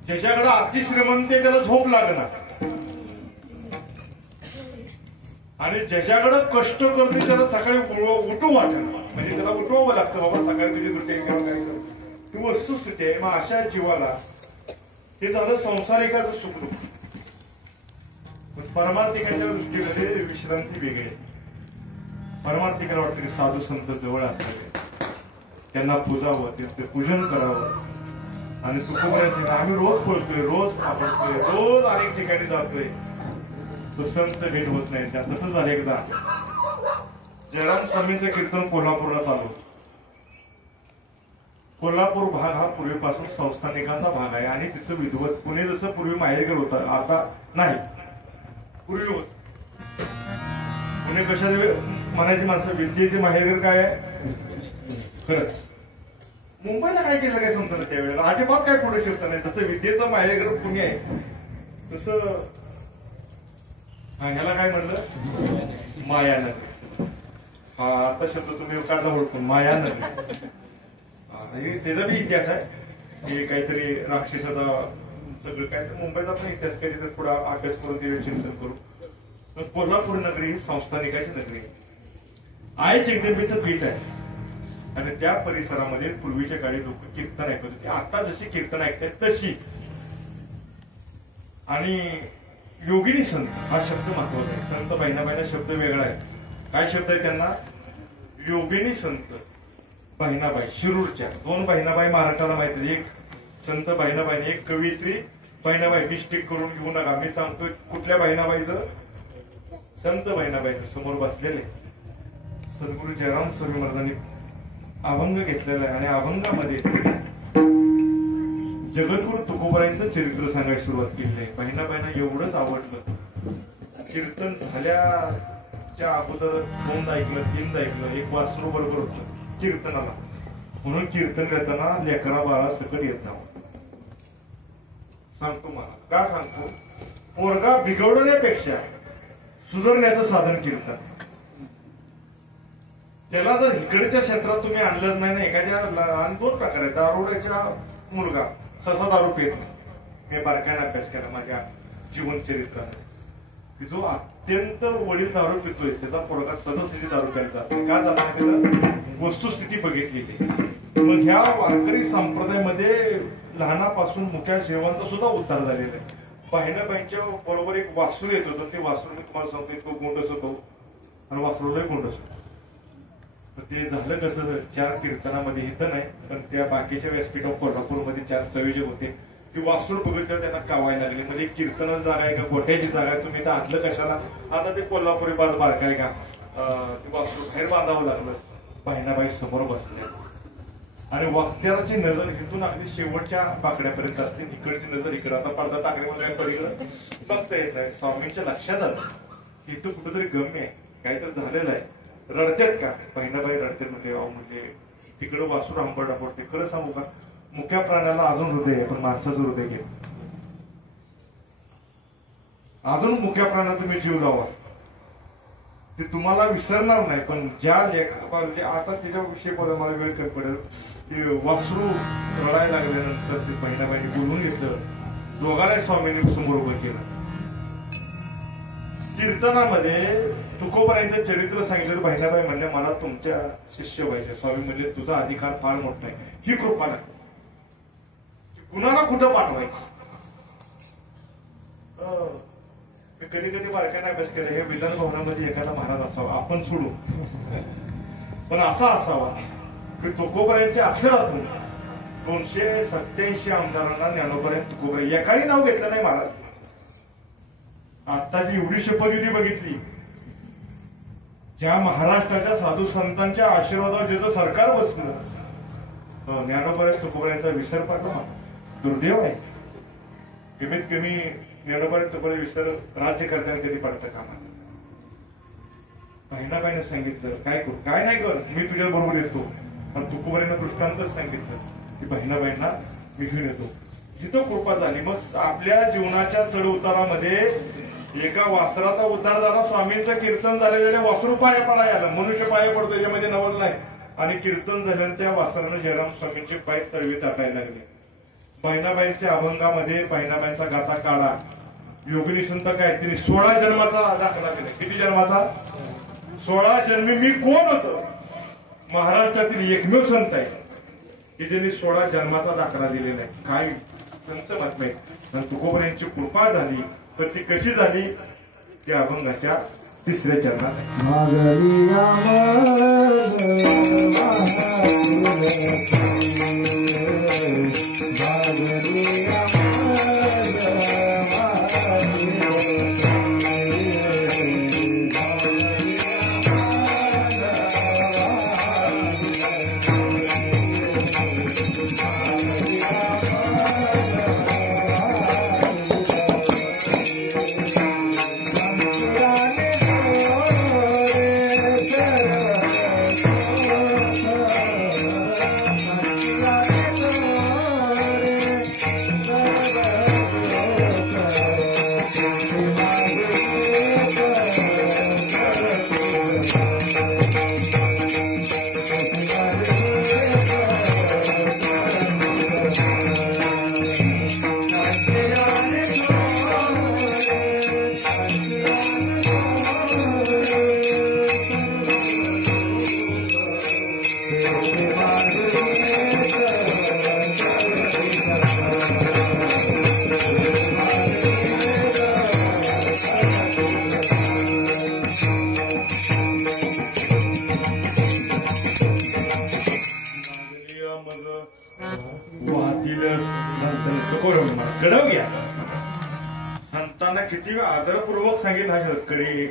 ज्याच्याकडे अतिश्रीमंत आहे त्याला झोप लागणार आणि ज्याच्याकडे कष्ट करते त्याला सकाळी उठू वाटणार. म्हणजे त्याला उठवावं लागतं बाबा सकाळी तुझी रुटीन किंवा काय कर ती वस्तुस्थिती आहे. मग अशा जीवाला हे झालं संसारिकाचं सुख. परमार्थिकाच्या दृष्टीमध्ये विश्रांती वेगळी आहे. परमार्थिकाला वाटतं की साधू संत जवळ असावे, त्यांना पूजावं, त्यांचं पूजन करावं. आणि तुकोबरांचं आम्ही रोज बोलतोय, रोज वापरतोय, रोज अनेक ठिकाणी जातोय, तो संत भेट होत नाही. तसंच झालं एकदा जयराम स्वामींचं कीर्तन कोल्हापूरला चालू. कोल्हापूर भाग हा पूर्वीपासून संस्थानिकांचा भाग आहे आणि तिथं विद्वत पुणे जसं पूर्वी माहेरघर होतं आता नाही, पूर्वी होत. पुणे कशा म्हणायची माणसं विद्येचे माहेरघर काय आहे. खरंच मुंबईला काय केलं काय समजलं त्यावेळेला अजिबात काय पुढे शिकत नाही. तसं विद्येचं माहेरघर पुणे आहे तसं ह्याला काय म्हणलं मायानगरी. हा आता शब्द तुम्ही काढला ओळखून मायानगरी. त्याचा बी इतिहास आहे. हे काहीतरी राक्षसाचा सगळं काय तर मुंबईचा पण इतिहास काही तर पुढे अभ्यास करून ते चिंतन करू. पण कोल्हापूर नगरी ही संस्थानिकाची नगरी आहे. आई जगदंबेचं पीठ आहे आणि त्या परिसरामध्ये पूर्वीच्या काळी लोक कीर्तन ऐकत होते. आता जशी कीर्तन ऐकतात तशी. आणि योगिनी संत हा शब्द महत्वाचा आहे. संत बहिणाबाईना शब्द वेगळा आहे. काय शब्द आहे त्यांना? योगिनी संत बहिणाबाई. शिरूरच्या दोन बहिणाबाई महाराष्ट्राला माहिती. एक संत बहिणाबाई, एक कवयित्री बहिणाबाई. मिस्टेक करून घेऊ नका. मी सांगतोय कुठल्या बहिणाबाईचं? संत बहिणाबाईचं. समोर बसलेले सद्गुरू जयराम स्वामी महाराजांनी अभंग घेतलेला आहे आणि अभंगामध्ये जगद्गुरू तुकोबरांचं चरित्र सांगायला सुरुवात केली आहे. बहिणाबाईंना एवढंच आवडलं. कीर्तन झाल्याच्या अगोदर दोनदा ऐकलं, तीनदा ऐकलं. एक वासरू बरोबर होतं कीर्तनाला, म्हणून कीर्तन करताना लेकरा बाळा सकट येत नाव. सांगतो मला का सांगतो, पोरगा बिघडवण्यापेक्षा सुधारण्याचं साधन कीर्तन. त्याला जर इकडच्या क्षेत्रात तुम्ही आणलंच नाही ना, एखाद्या लहान 2 प्रकार आहेत. दारुड्याच्या मुलगा सहसा दारू पित नाही. मी बारकाईने अभ्यास केला माझ्या जीवनचरित्राने की जो अत्यंत वडील दारू पितोय त्याचा पोरगा सहजासहजी दारू प्यायला जातो. का जात नाही त्याला वस्तुस्थिती बघितलेली. मग ह्या वारकरी संप्रदायामध्ये लहानापासून मुख्या शेवांचा सुद्धा उद्धार झालेला आहे. बहिणाबाईंच्या बरोबर एक वासरू येत होतं. ते वासरू मी तुम्हाला सांगतो इतकं गोंडस होतो आणि वासरूलाही गोंडस होतो. ते झालं कसं 4 कीर्तनामध्ये इथं नाही पण त्या बाकीच्या व्यासपीठ ऑफ कोल्हापूरमध्ये 4 संयोजक होते. ती वासरू बघितलं त्यांना कावायला लागली. म्हणजे कीर्तनाची जागा आहे का गोठ्याची जागा आहे, तुम्ही तर आणलं कशाला. आता ते कोल्हापुरी बाज बारकाय का ते वासरू बाहेर बांधावं लागलं. बहिणाबाई समोर बसल्या आणि वक्त्याची नजर इथून अगदी शेवटच्या बाकड्यापर्यंत असते. इकडची नजर इकडे. आता पडदा टाकल्यामध्ये पलीकडे बघता येत नाही. स्वामींच्या लक्षात आलं की इथं कुठेतरी गम्य आहे, काहीतरी झालेलं आहे. रडतात का बहिणाबाई रडतात म्हणजे म्हणजे तिकडं वासूर आंबट आंबटते. खरं सांगू का मुख्या प्राण्याला अजून हृदय आहे पण माणसाचं हृदय घे. अजून मुख्या प्राण्याला तुम्ही जीव लावा ते तुम्हाला विसरणार नाही. पण ज्या लेखा आता त्याच्याविषयी बोलायला मला वेळ कमी पडेल. ते वासरू रडायला लागल्यानंतर ते बहिणाबाईंनी बोलवून घेतलं. दोघांनाही स्वामींनी समोर उभं केलं. कीर्तनामध्ये तुकोबाईंचं चरित्र सांगितलं. बहिणाबाई म्हणल्या मला तुमच्या शिष्य व्हायचे. स्वामी म्हणजे तुझा अधिकार फार मोठा आहे. ही कृपा नाही कुणाला कुठं पाठवायचं. मी कधी कधी बारकाईने अभ्यास केला. हे विधान भवनामध्ये एखादा महाराज असावा आपण सोडू पण असा असावा की तुकोबाईंच्या अक्षरातून 287 आमदारांना ज्ञानोबाई तुकोबाई एकाही नाव घेतलं नाही महाराज. आत्ताची एवढी शपथविधी बघितली. ज्या महाराष्ट्राच्या साधू संतांच्या आशीर्वादावर ज्याचं सरकार बसलं ज्ञानोबा तुकोबाईंचा विसर पडला दुर्दैव आहे. कमीत कमी ज्ञानोबा तुकोबाई विसर राज्य करताना कधी पडतं कामा. बहिणाबाईने सांगितलं काय करू काय नाही कर मी तुझ्या बरोबर येतो. पण तुकोबाईंना दृष्टांतच सांगितलं की बहिणाबाईंना मी घेऊन येतो. जिथं कृपा झाली. मग आपल्या जीवनाच्या चढ उतारामध्ये एका वासराचा उद्धार झाला. स्वामींचं कीर्तन झालेल्या वासरू पाया पडाय आलं. मनुष्य पाया पडतो याच्यामध्ये नवल नाही. आणि कीर्तन झाल्यानं त्या वासरानं जयराम स्वामींचे पाय तळवे चाटायला लागले. बहिणाबाईंच्या अभंगामध्ये बहिणाबाईंचा गाथा काढा. योगिनी संत काय तिने 16 जन्माचा दाखला केला. किती जन्माचा 16 जन्मी मी कोण होतो. महाराष्ट्रातील एकमेव संत आहे की ज्यांनी 16 जन्माचा दाखला दिलेला आहे. काय संत महात्मे आणि तुकोबाईंची कृपा झाली. तर ती कशी झाली त्या अभंगाच्या 3ऱ्या चरणात घडव घ्या. संतांना किती आदरपूर्वक सांगितलं हा कडे.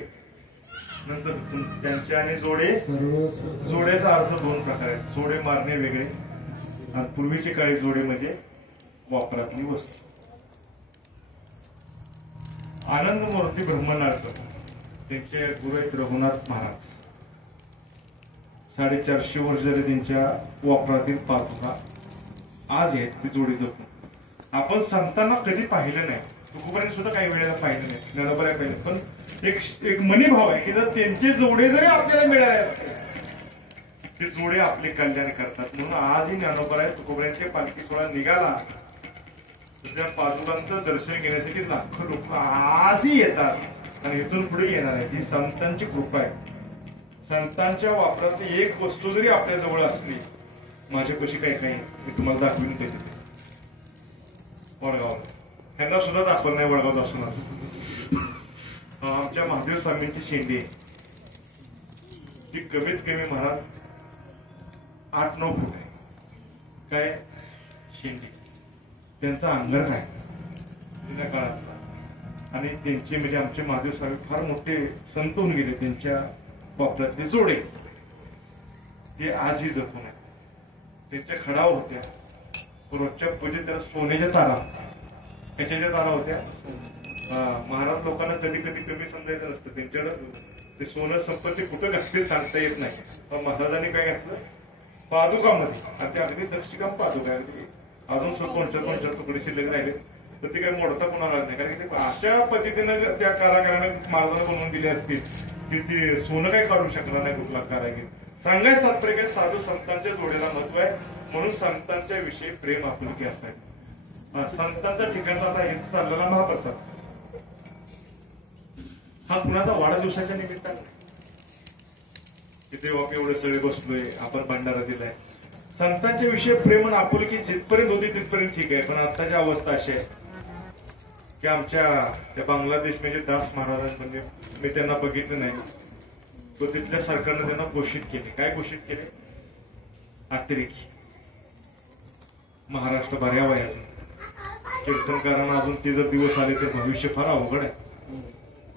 नंतर त्यांचे आणि जोडे. जोड्याचा अर्थ 2 प्रकार आहेत. जोडे मारणे वेगळे आणि पूर्वीची काळी जोडे म्हणजे वापरातली वस्तू. आनंद मूर्ती ब्रह्मनाथ त्यांचे गुरु आहेत रघुनाथ महाराज. 450 वर्ष झाले त्यांच्या वापरातील पादुका आज आहेत ती जोडी जपून. आपण संतांना कधी पाहिलं नाही तुकोबांनी सुद्धा काही वेळेला पाहिलं नाही, ज्ञानोबाला पाहिलं, पण एक मनी भाव आहे की जर त्यांचे जोडे जरी आपल्याला मिळाले असते ते जोडे आपले कल्याण करतात. म्हणून आजही ज्ञानोबा तुकोबांचे पालखी सोहळा निघाला तर त्या पादुकांचं दर्शन घेण्यासाठी लाखो लोक आजही येतात आणि इथून पुढे येणार आहे. ही संतांची कृपा आहे. संतांच्या वापरात एक वस्तू जरी आपल्या जवळ असली, माझ्यापाशी काही काही मी तुम्हाला दाखवून देते. वडगाव त्यांना सुद्धा दाखवलं नाही वडगावात असून आमच्या महादेव स्वामींची शेंडी ती कमीत कमी महाराज 8-9 फूट आहे. काय शेंडी, त्यांचा अंगर काय जुन्या काळातला, आणि त्यांचे म्हणजे आमचे महादेव स्वामी फार मोठे संत होऊन गेले. त्यांच्या वापरातले जोडे ते आजही जपून आहेत. त्यांच्या खडावर होत्या रोजच्या पूजेत त्याला सोन्याच्या तारा, कशाच्या तारा होत्या. महाराज लोकांना कधी कधी कमी समजायचं नसतं, त्यांच्याकडे ते सोनं संपत्ती कुठं घातली सांगता येत नाही. पण महाराजांनी काय घातलं, पादुकामध्ये, आणि ते अगदी दक्षिकाम पादुका अजून कोणच्या तुकडे शिल्लक राहिले तर ते काही मोडता कोणाला नाही. कारण की अशा पद्धतीनं त्या कारागिरानं महाराजांना बनवून दिली असतील की ते सोनं काही काढू शकणार नाही कुठला कारागीर. सांगायचं तात्पर्य काय, साधू संतांच्या जोडीला महत्व आहे. म्हणून संतांच्या विषयी प्रेम आपुलकी असायचं. संतांच्या ठिकाणचा आता हे चाललेला महाप्रसाद हा कुणाचा वाढदिवसाच्या निमित्तानं तिथे एवढे सगळे बसलोय, आपण भंडारा दिलाय. संतांच्या विषयी प्रेम आणि आपुलकी जिथपर्यंत होती तिथपर्यंत ठीक आहे. पण आताची अवस्था अशी आहे की आमच्या त्या बांगलादेश म्हणजे दास महाराज, म्हणजे मी त्यांना बघितलं नाही, तो तिथल्या सरकारने त्यांना घोषित केले. काय घोषित केले, अतिरेकी. महाराष्ट्र बऱ्या वयात कीर्तनकारांना अजून ते जर दिवस आले तर भविष्य फार अवघड आहे.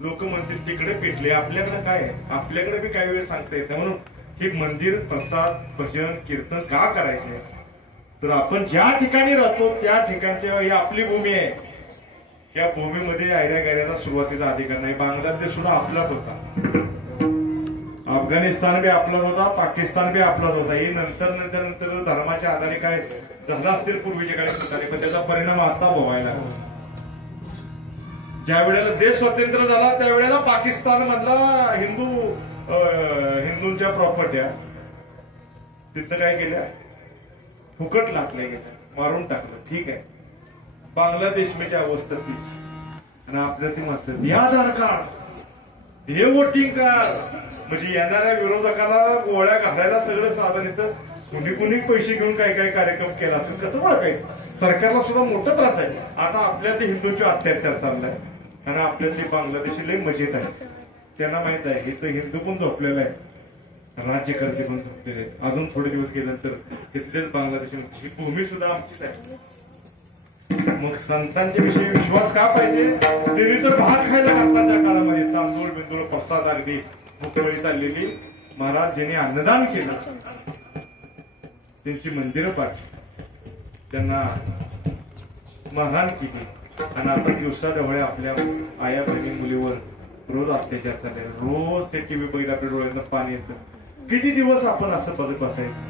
लोक म्हणतील तिकडे पेटले, आपल्याकडे काय आहे, आपल्याकडे बी काही वेळ सांगता येत. म्हणून हे मंदिर, प्रसाद, भजन, कीर्तन का करायचे, तर आपण ज्या ठिकाणी राहतो त्या ठिकाणच्या ही आपली भूमी आहे. या भूमीमध्ये आयऱ्या गैऱ्याचा सुरुवातीचा अधिकार नाही. बांगलादेश सुद्धा आपलाच होता, अफगाणिस्तान बी आपलाच होता, पाकिस्तान बी आपलाच होता. हे नंतर धर्माच्या आधारे काय झालं असतील पूर्वीच्या काळी, पण त्याचा परिणाम आता भोगायला. ज्या वेळेला देश स्वतंत्र झाला त्यावेळेला पाकिस्तान मधला हिंदूंच्या प्रॉपर्ट्या तिथं काय केल्या, फुकट लाटल्या गेल्या, मारून टाकलं. ठीक आहे, बांगलादेशची अवस्था तीच. आणि आपल्या ती मस्त हे आधार कार्ड, हे वोटिंग कार्ड, म्हणजे येणाऱ्या विरोधकाला गोळ्या घालायला सगळं साधन येतं. कुणी पैसे घेऊन काय काय कार्यक्रम केला असेल कसं ओळखायचं. सरकारला सुद्धा मोठा त्रास आहे. आता आपल्या ते हिंदूंचे अत्याचार चाललाय आणि आपल्यातले बांगलादेशी लय मजेत आहे. त्यांना माहित आहे इथं हिंदू पण झोपलेला आहे, राज्यकर्ते पण झोपलेले आहेत. अजून थोडे दिवस गेल्यानंतर तिथलेच बांगलादेशी ही भूमी सुद्धा आमचीच आहे. मग संतांच्या विषयी विश्वास का पाहिजे. त्यांनी तर भात खायला घातला त्या काळामध्ये, तांदूळ बिंदूळ प्रसाद अगदी मुकवळी चाललेली. महाराज ज्यांनी अन्नदान केलं, त्यांची मंदिरं पाडली, त्यांना महान केली. आणि आता दिवसाढवळे आपल्या आया बहिणी मुलीवर रोज अत्याचार चालले. रोज ते टीव्ही बघितलं आपल्या डोळ्यांना पाणी येतं. किती दिवस आपण असं बघत बसायचं.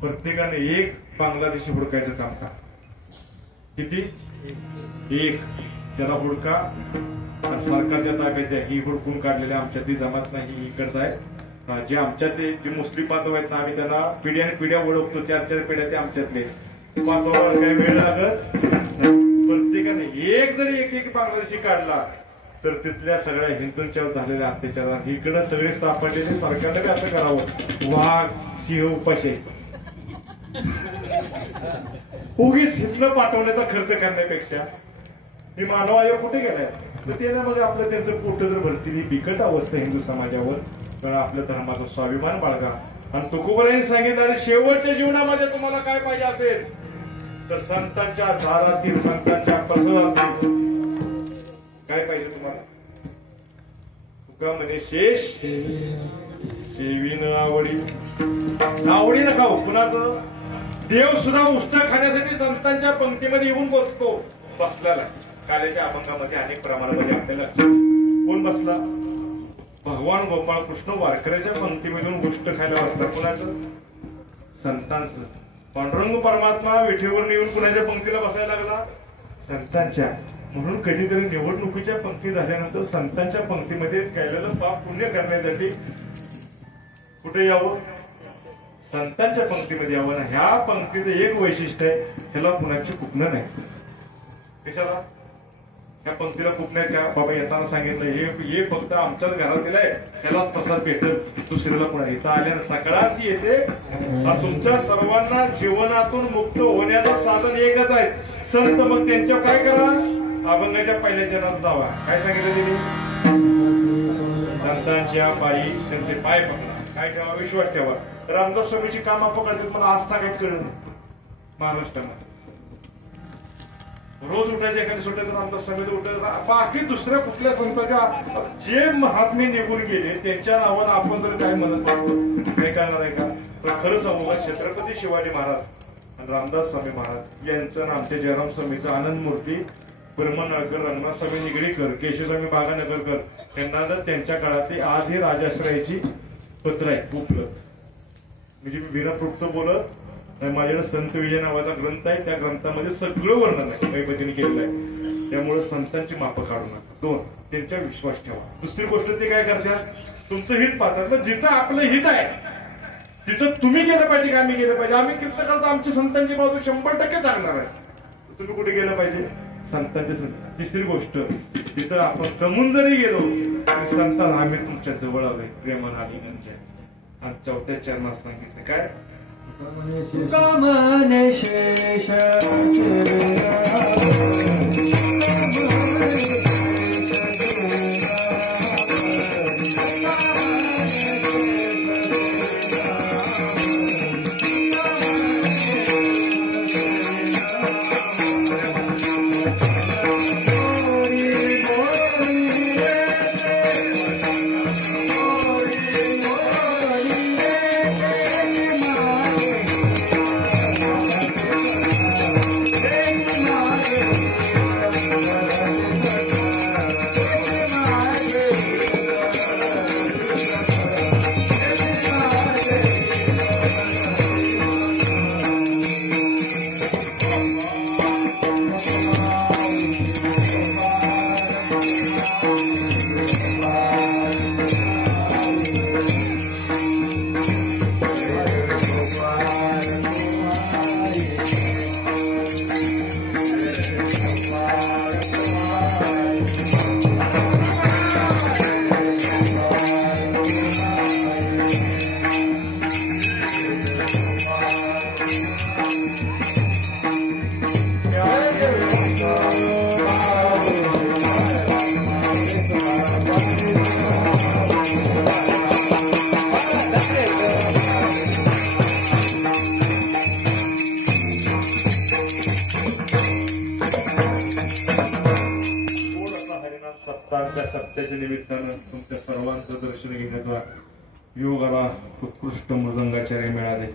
प्रत्येकाने एक बांगलादेशी हुडकायचं काम का, किती एक त्याला हुडका. सरकारच्या ताब्यात आहे, ही हुडकून काढलेल्या आमच्यातली जमात नाही, ही इकडचं आहे. जे आमच्यातले जे मुस्लिम बांधव आहेत ना, आम्ही त्यांना पिढ्याने पिढ्या ओळखतो. 4-4 पिढ्या ते आमच्यातले. 5 वर्ष काही वेळ लागत. प्रत्येकाने एक जरी एक बांगलादेशी काढला तर तिथल्या सगळ्या हिंदूंच्या झालेल्या अत्याचार इकडे सगळे सापडलेले. सरकारने काय असं करावं, वाघ सिंह उपाशी उगीच हिंदू पाठवण्याचा खर्च करण्यापेक्षा ही मानव आयोग कुठे गेलाय. तर त्याच्यामध्ये आपलं त्यांचं पोट जर भरतील, ही बिकट अवस्था हिंदू समाजावर. तर आपल्या धर्माचा स्वाभिमान बाळगा. आणि तुकोबांनी सांगितलं शेवटच्या जीवनामध्ये तुम्हाला काय पाहिजे असेल तर संतांच्या दारातील, संतांच्या प्रसादातील काय पाहिजे तुम्हाला. तुका म्हणे शेष सेवीन आवडी, आवडीनं खाऊ. कुणाचं देव सुद्धा उष्ट खाण्यासाठी संतांच्या पंक्तीमध्ये येऊन बसतो. बसलेला काल्याच्या अभंगामध्ये अनेक प्रमाणामध्ये आपल्याला कोण बसला, भगवान गोपाळ कृष्ण वारकऱ्याच्या पंक्तीमधून गोष्ट खायला बसतात. कुणाचं, संतांचं. पांडुरंग परमात्मा विठेवर येऊन कुणाच्या पंक्तीला बसायला लागला, संतांच्या. म्हणून कधीतरी निवडणुकीच्या पंक्ती झाल्यानंतर संतांच्या पंक्तीमध्ये केलेलं पाप पुण्य करण्यासाठी कुठे यावं, संतांच्या पंक्तीमध्ये यावं ना. ह्या पंक्तीचं एक वैशिष्ट्य आहे, ह्याला कुणाची कुपणं नाही. कशाला ह्या पंक्तीला कुपण्यात त्या बाबा येताना सांगितलं हे फक्त आमच्याच घरातील आहे, त्यालाच प्रसाद भेटेल, दुसऱ्याला कोणा इथं आल्यानं सगळाच येते. तुमच्या सर्वांना जीवनातून मुक्त होण्याचं साधन एकच आहे संत. मग त्यांच्यावर काय करा, अभंगाच्या पहिल्या चरणात जावा. काय सांगितलं त्यांनी, संतांच्या पायी त्यांचे पाय पकडा, काय ठेवा, विश्वास ठेवा. रामदास स्वामीची कामं पकडतील, मला आस्था काहीच कळलं नाही महाराष्ट्रामध्ये. रोज उठायचे, एखादी सुटायचं रामदास स्वामी उठायचं. बाकी दुसऱ्या कुठल्या संतांच्या जे महात्मे निघून गेले त्यांच्या नावानं आपण जर काय म्हणत असतो काय करणार आहे का. पण खरं सांगू का, छत्रपती शिवाजी महाराज आणि रामदास स्वामी महाराज यांचं आणि आमच्या जयराम स्वामीचं, आनंद मूर्ती, ब्रह्मनळकर, रंगनाथ स्वामी निगडीकर, केशवस्वामी बागानगरकर यांना जर त्यांच्या काळातली आजही राजाश्रयाची पत्र आहे उपलब्ध. म्हणजे मी विनाप्रोक्त बोलत, माझ्याकडे संत विजय नावाचा ग्रंथ आहे, त्या ग्रंथामध्ये सगळं वर्णन आहे काही पद्धतीने केलेलं आहे. त्यामुळे संतांची मापं काढू नका. 2, त्यांचा विश्वास ठेवा. दुसरी गोष्ट ते काय करतात, तुमचं हित पाहतात. जिथं आपलं हित आहे तिथं तुम्ही गेलं पाहिजे का आम्ही गेलं पाहिजे. आम्ही कीर्तन करता आमची संतांची बाजू 100% सांगणार आहे. तुम्ही कुठे गेलं पाहिजे, संतांचे संत. तिसरी गोष्ट, तिथं आपण कमून जरी गेलो तरी संतांना आम्ही तुमच्या जवळ आलोय प्रेमान आली म्हणजे. आणि 4थ्या चरणात सांगितलं काय, कामने शेष सप्त्याच्या निमित्तानं तुमच्या सर्वांचं दर्शन घेण्याचा योग आला. उत्कृष्ट मृदंगाचार्य मिळाले.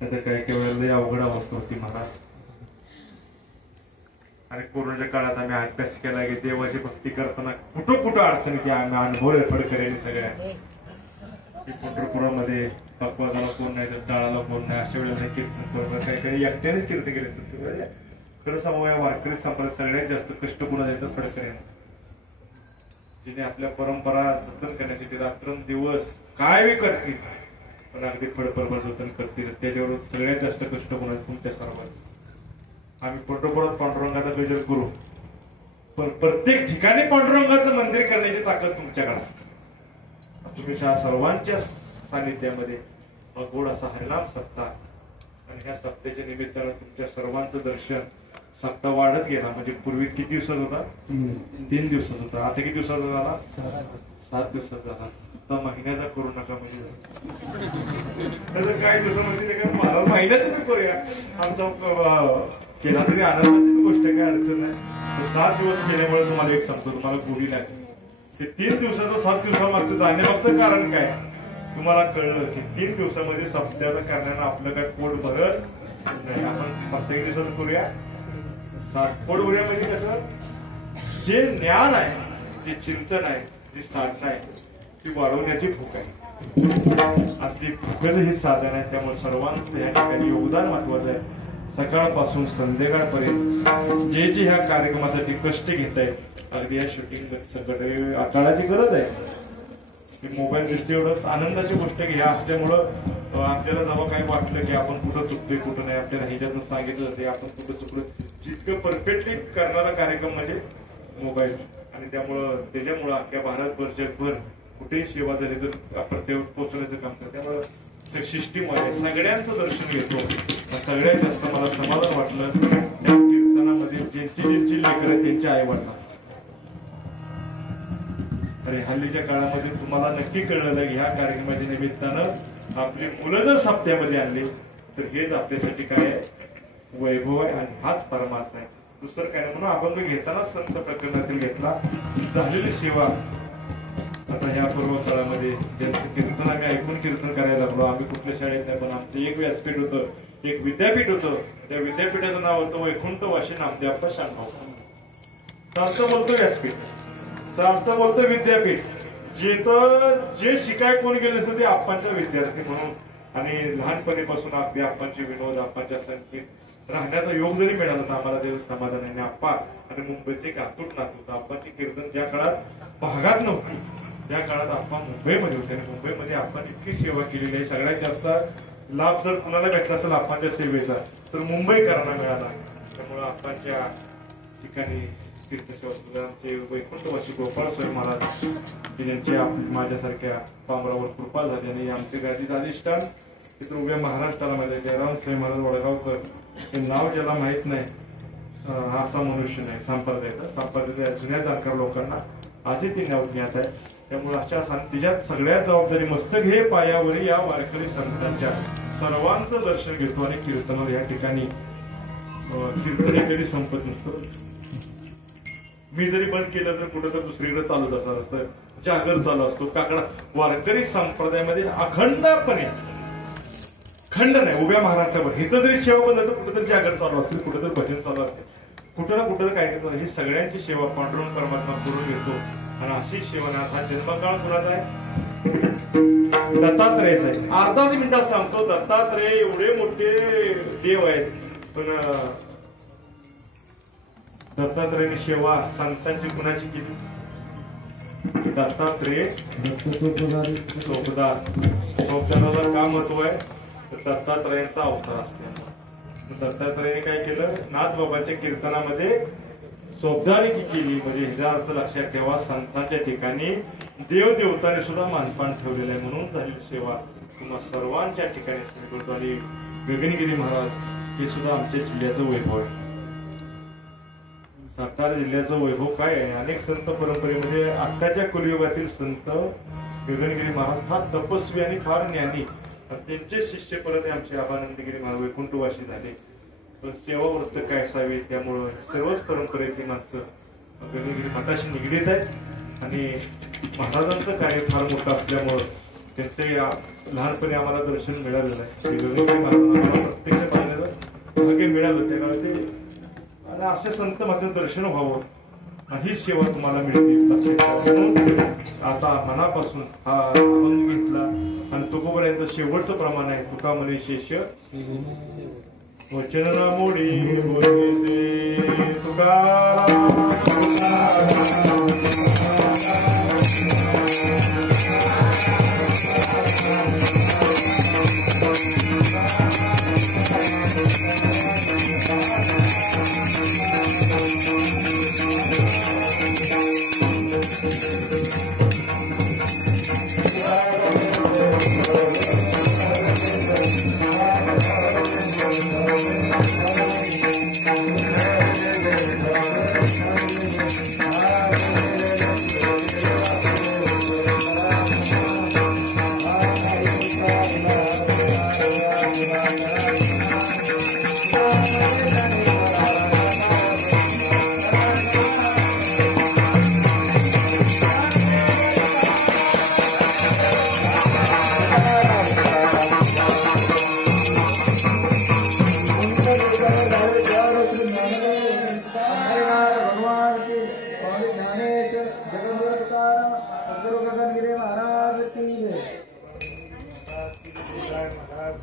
त्याचं काही काही वेळेला अवघड अवस्था होती महाराज. आणि कोरोनाच्या काळात आम्ही अभ्यास केला की देवाची भक्ती करताना कुठं कुठं अडचण की आम्ही अनुभव फडकरेली सगळ्या. पंढरपुरामध्ये पक्वादाला कोण नाही तर टाळाला कोण नाही, अशा वेळेला कीर्तन करून काही काही एकट्यानेच कीर्तन केले. खरं सांगू या वारकरी संप्रदायात सगळ्यात जास्त कष्ट कुणा द्यायचं, फडकऱ्यांचं. जिने आपल्या परंपरा जतन करण्यासाठी रात्रंदिवस काय वे करतील, पण अगदी फडपरभर जतन करतील. त्याच्यावर सगळ्यात जास्त कष्ट कोणाचं, तुमच्या सर्वांचं. आम्ही पंढरपुरात पांडुरंगाचा गजर करू, पण प्रत्येक ठिकाणी पांडुरंगाचं मंदिर करण्याची ताकद तुमच्याकडे. तुम्ही सर्वांच्या सानिध्यामध्ये गोड असा हरिनाम सप्ताह, आणि ह्या सप्त्याच्या निमित्तानं तुमच्या सर्वांचं दर्शन सप्ताह वाढत गेला. म्हणजे पूर्वी किती दिवसात होता, 3 दिवसात होता. आता किती दिवसात झाला, 7 दिवसात झाला. आता महिन्याचा करू नका म्हणजे काही दिवसामध्ये मला महिन्याच करूया. आमचा केला तरी आनंदाची गोष्ट काय अडचण नाही. 7 दिवस केल्यामुळे तुम्हाला एक सांगतो, तुम्हाला गोडी लागली. ते 3 दिवसाचं 7 दिवसामागचं जाण्यामागचं कारण काय तुम्हाला कळलं की 3 दिवसामध्ये सप्त्याचं करण्यानं आपलं काय पोट भरत नाही. आपण फक्त 1 दिवसाचं करूया. पोट भरूया म्हणजे कसं, जे ज्ञान आहे, जे चिंतन आहे, जी साधना आहे ती वाढवण्याची भूक आहे. आणि ती भूकच हे साधन आहे. त्यामुळे सर्वांचं या ठिकाणी योगदान महत्वाचं आहे. सकाळपासून संध्याकाळपर्यंत जे जे ह्या कार्यक्रमासाठी कष्ट घेत आहेत अगदी या शूटिंग सगळं काळाची गरज आहे. मोबाईल दिसते एवढं आनंदाची गोष्ट घ्या असल्यामुळं आपल्याला जेव्हा काही वाटलं की आपण कुठं चुकतोय कुठं नाही आपल्याला ह्याच्यातून सांगितलं जाते आपण कुठं चुकलो जितकं परफेक्टली करणारा कार्यक्रम म्हणजे मोबाईल आणि त्याच्यामुळं अख्ख्या भारतभर जगभर कुठेही सेवा झाली तर आपण ते पोहोचवण्याचं काम करतो. त्यामुळे सिस्टीम आहे सगळ्यांचं दर्शन घेतो. सगळ्यात जास्त मला समाधान वाटलं त्या कीर्तनामध्ये ज्यांची लेकर आहेत त्यांच्या आई वडिलांचं. अरे हल्लीच्या काळामध्ये तुम्हाला नक्की कळलं की ह्या कार्यक्रमाच्या निमित्तानं आपली मुलं जर सप्त्यामध्ये आणली तर हेच आपल्यासाठी काय आहे वैभव आहे आणि हाच परमात्मा आहे. दुसरं काय नाही. म्हणून अभंग घेताना संत प्रकरणातील घेतला झालेली सेवा आता ह्या पूर्व काळामध्ये ज्यांचं कीर्तन आम्ही ऐकून कीर्तन करायला लागलो. आम्ही कुठल्या शाळेत नाही पण आमचं एक व्यासपीठ होतं, एक विद्यापीठ होतं. त्या विद्यापीठाचं नाव होतं वैकुंठ वाशी नामदेवप्पा शानभाऊ. चालतं बोलतो व्यासपीठ, चालतं बोलतो विद्यापीठ. जे शिकाय कोण गेले असतं ते आप्पांच्या विद्यार्थी म्हणून आणि लहानपणीपासून अगदी आप्पांचे विनोद आप्पांच्या संगीत राहण्याचा योग जरी मिळाला तर आम्हाला ते समाधान आहे. आप्पा आणि मुंबईचे एक अतूट नात होतं. आप्पांची कीर्तन ज्या काळात भागात नव्हती त्या काळात आप्पा मुंबईमध्ये होते आणि मुंबईमध्ये आपण इतकी सेवा केलेली आहे. सगळ्यात जास्त लाभ जर कुणाला भेटला असेल आप्पांच्या सेवेचा तर मुंबईकरांना मिळाला. त्यामुळे आप्पांच्या ठिकाणी तीर्थसेवा आमचे वैकुंठवासी गोपाळस्वामी महाराज की ज्यांची माझ्यासारख्या पामरावर कृपा झाली आणि आमचे गादीत अधिष्ठान तिथं उभ्या महाराष्ट्राला माहिती आहे. जयराम साहेब महाराज वडगावकर हे नाव ज्याला माहित नाही हा असा मनुष्य नाही. संप्रदायाचा जुन्या जाणकार लोकांना आजही ते नाव ज्ञात आहे. त्यामुळे अशा तिच्यात सगळ्यात जबाबदारी मस्तक हे पायावरी या वारकरी संतांच्या सर्वांचं दर्शन घेतो आणि कीर्तनावर या ठिकाणी कीर्तन कधी संपत नसतं. मी जरी बंद केलं तर कुठं तर दुसरीकडे चालू असतं, जागर चालू असतो. काकडा वारकरी संप्रदायामध्ये अखंडपणे खंड नाही उभ्या महाराष्ट्रावर इथं जरी सेवा बंद तर कुठेतरी जागर चालू असते, कुठेतरी भजन चालू असते, कुठं ना कुठं काय करतो. ही सगळ्यांची सेवा पांडुरंग परमात्मा करून घेतो आणि अशी सेवा हा जन्मकाळ कुणाचा आहे दत्तात्रेयच आहे. अर्धाच मिनिटात सांगतो. दत्तात्रेय एवढे मोठे देव आहेत पण दत्तात्रेयने सेवा संतांची कुणाची केली? दत्तात्रेय चोपदार. चोपदाराला का महत्व आहे तर दत्तात्रेयांचा अवतार असतो. दत्तात्रेयने काय केलं नाथबाबाच्या कीर्तनामध्ये चोपदारी केली. म्हणजे ह्याचा अर्थ लक्षात ठेवा संतांच्या ठिकाणी देवदेवताने सुद्धा मानपान ठेवलेलं आहे. म्हणून झालेली सेवा तुम्हा सर्वांच्या ठिकाणी करतो. आणि गगनगिरी महाराज हे सुद्धा आमच्या जिल्ह्याचं वैभव आहे. सातारा जिल्ह्याचं वैभव काय आहे? अनेक संत परंपरेमध्ये आत्ताच्या कलियुगातील संत गगनगिरी महाराज फार तपस्वी आणि फार ज्ञानी. त्यांचे शिष्य परत आमचे आबानंदगिरी महाराज वैकुंठवासी झाले. पण सेवा वृत्त काय असावे त्यामुळं सर्वच परंपरेची माणसं गगनगिरी मठाशी निगडीत आहेत आणि महाराजांचं कार्य फार मोठं असल्यामुळं त्यांचे लहानपणी आम्हाला दर्शन मिळालेलं आहे. गगनगिरी महाराजांना प्रत्यक्ष पाहिलेलं भाग्य मिळालं. त्यामुळे ते आणि असे संत माझं दर्शन व्हावं ही सेवा तुम्हाला मिळते. म्हणून आता मनापासून हा अभंग घेतला आणि तुकोबऱ्यांचं शेवटचं प्रमाण आहे. तुका म्हणे शिष्य वचन मोडी बोले तुका महाराज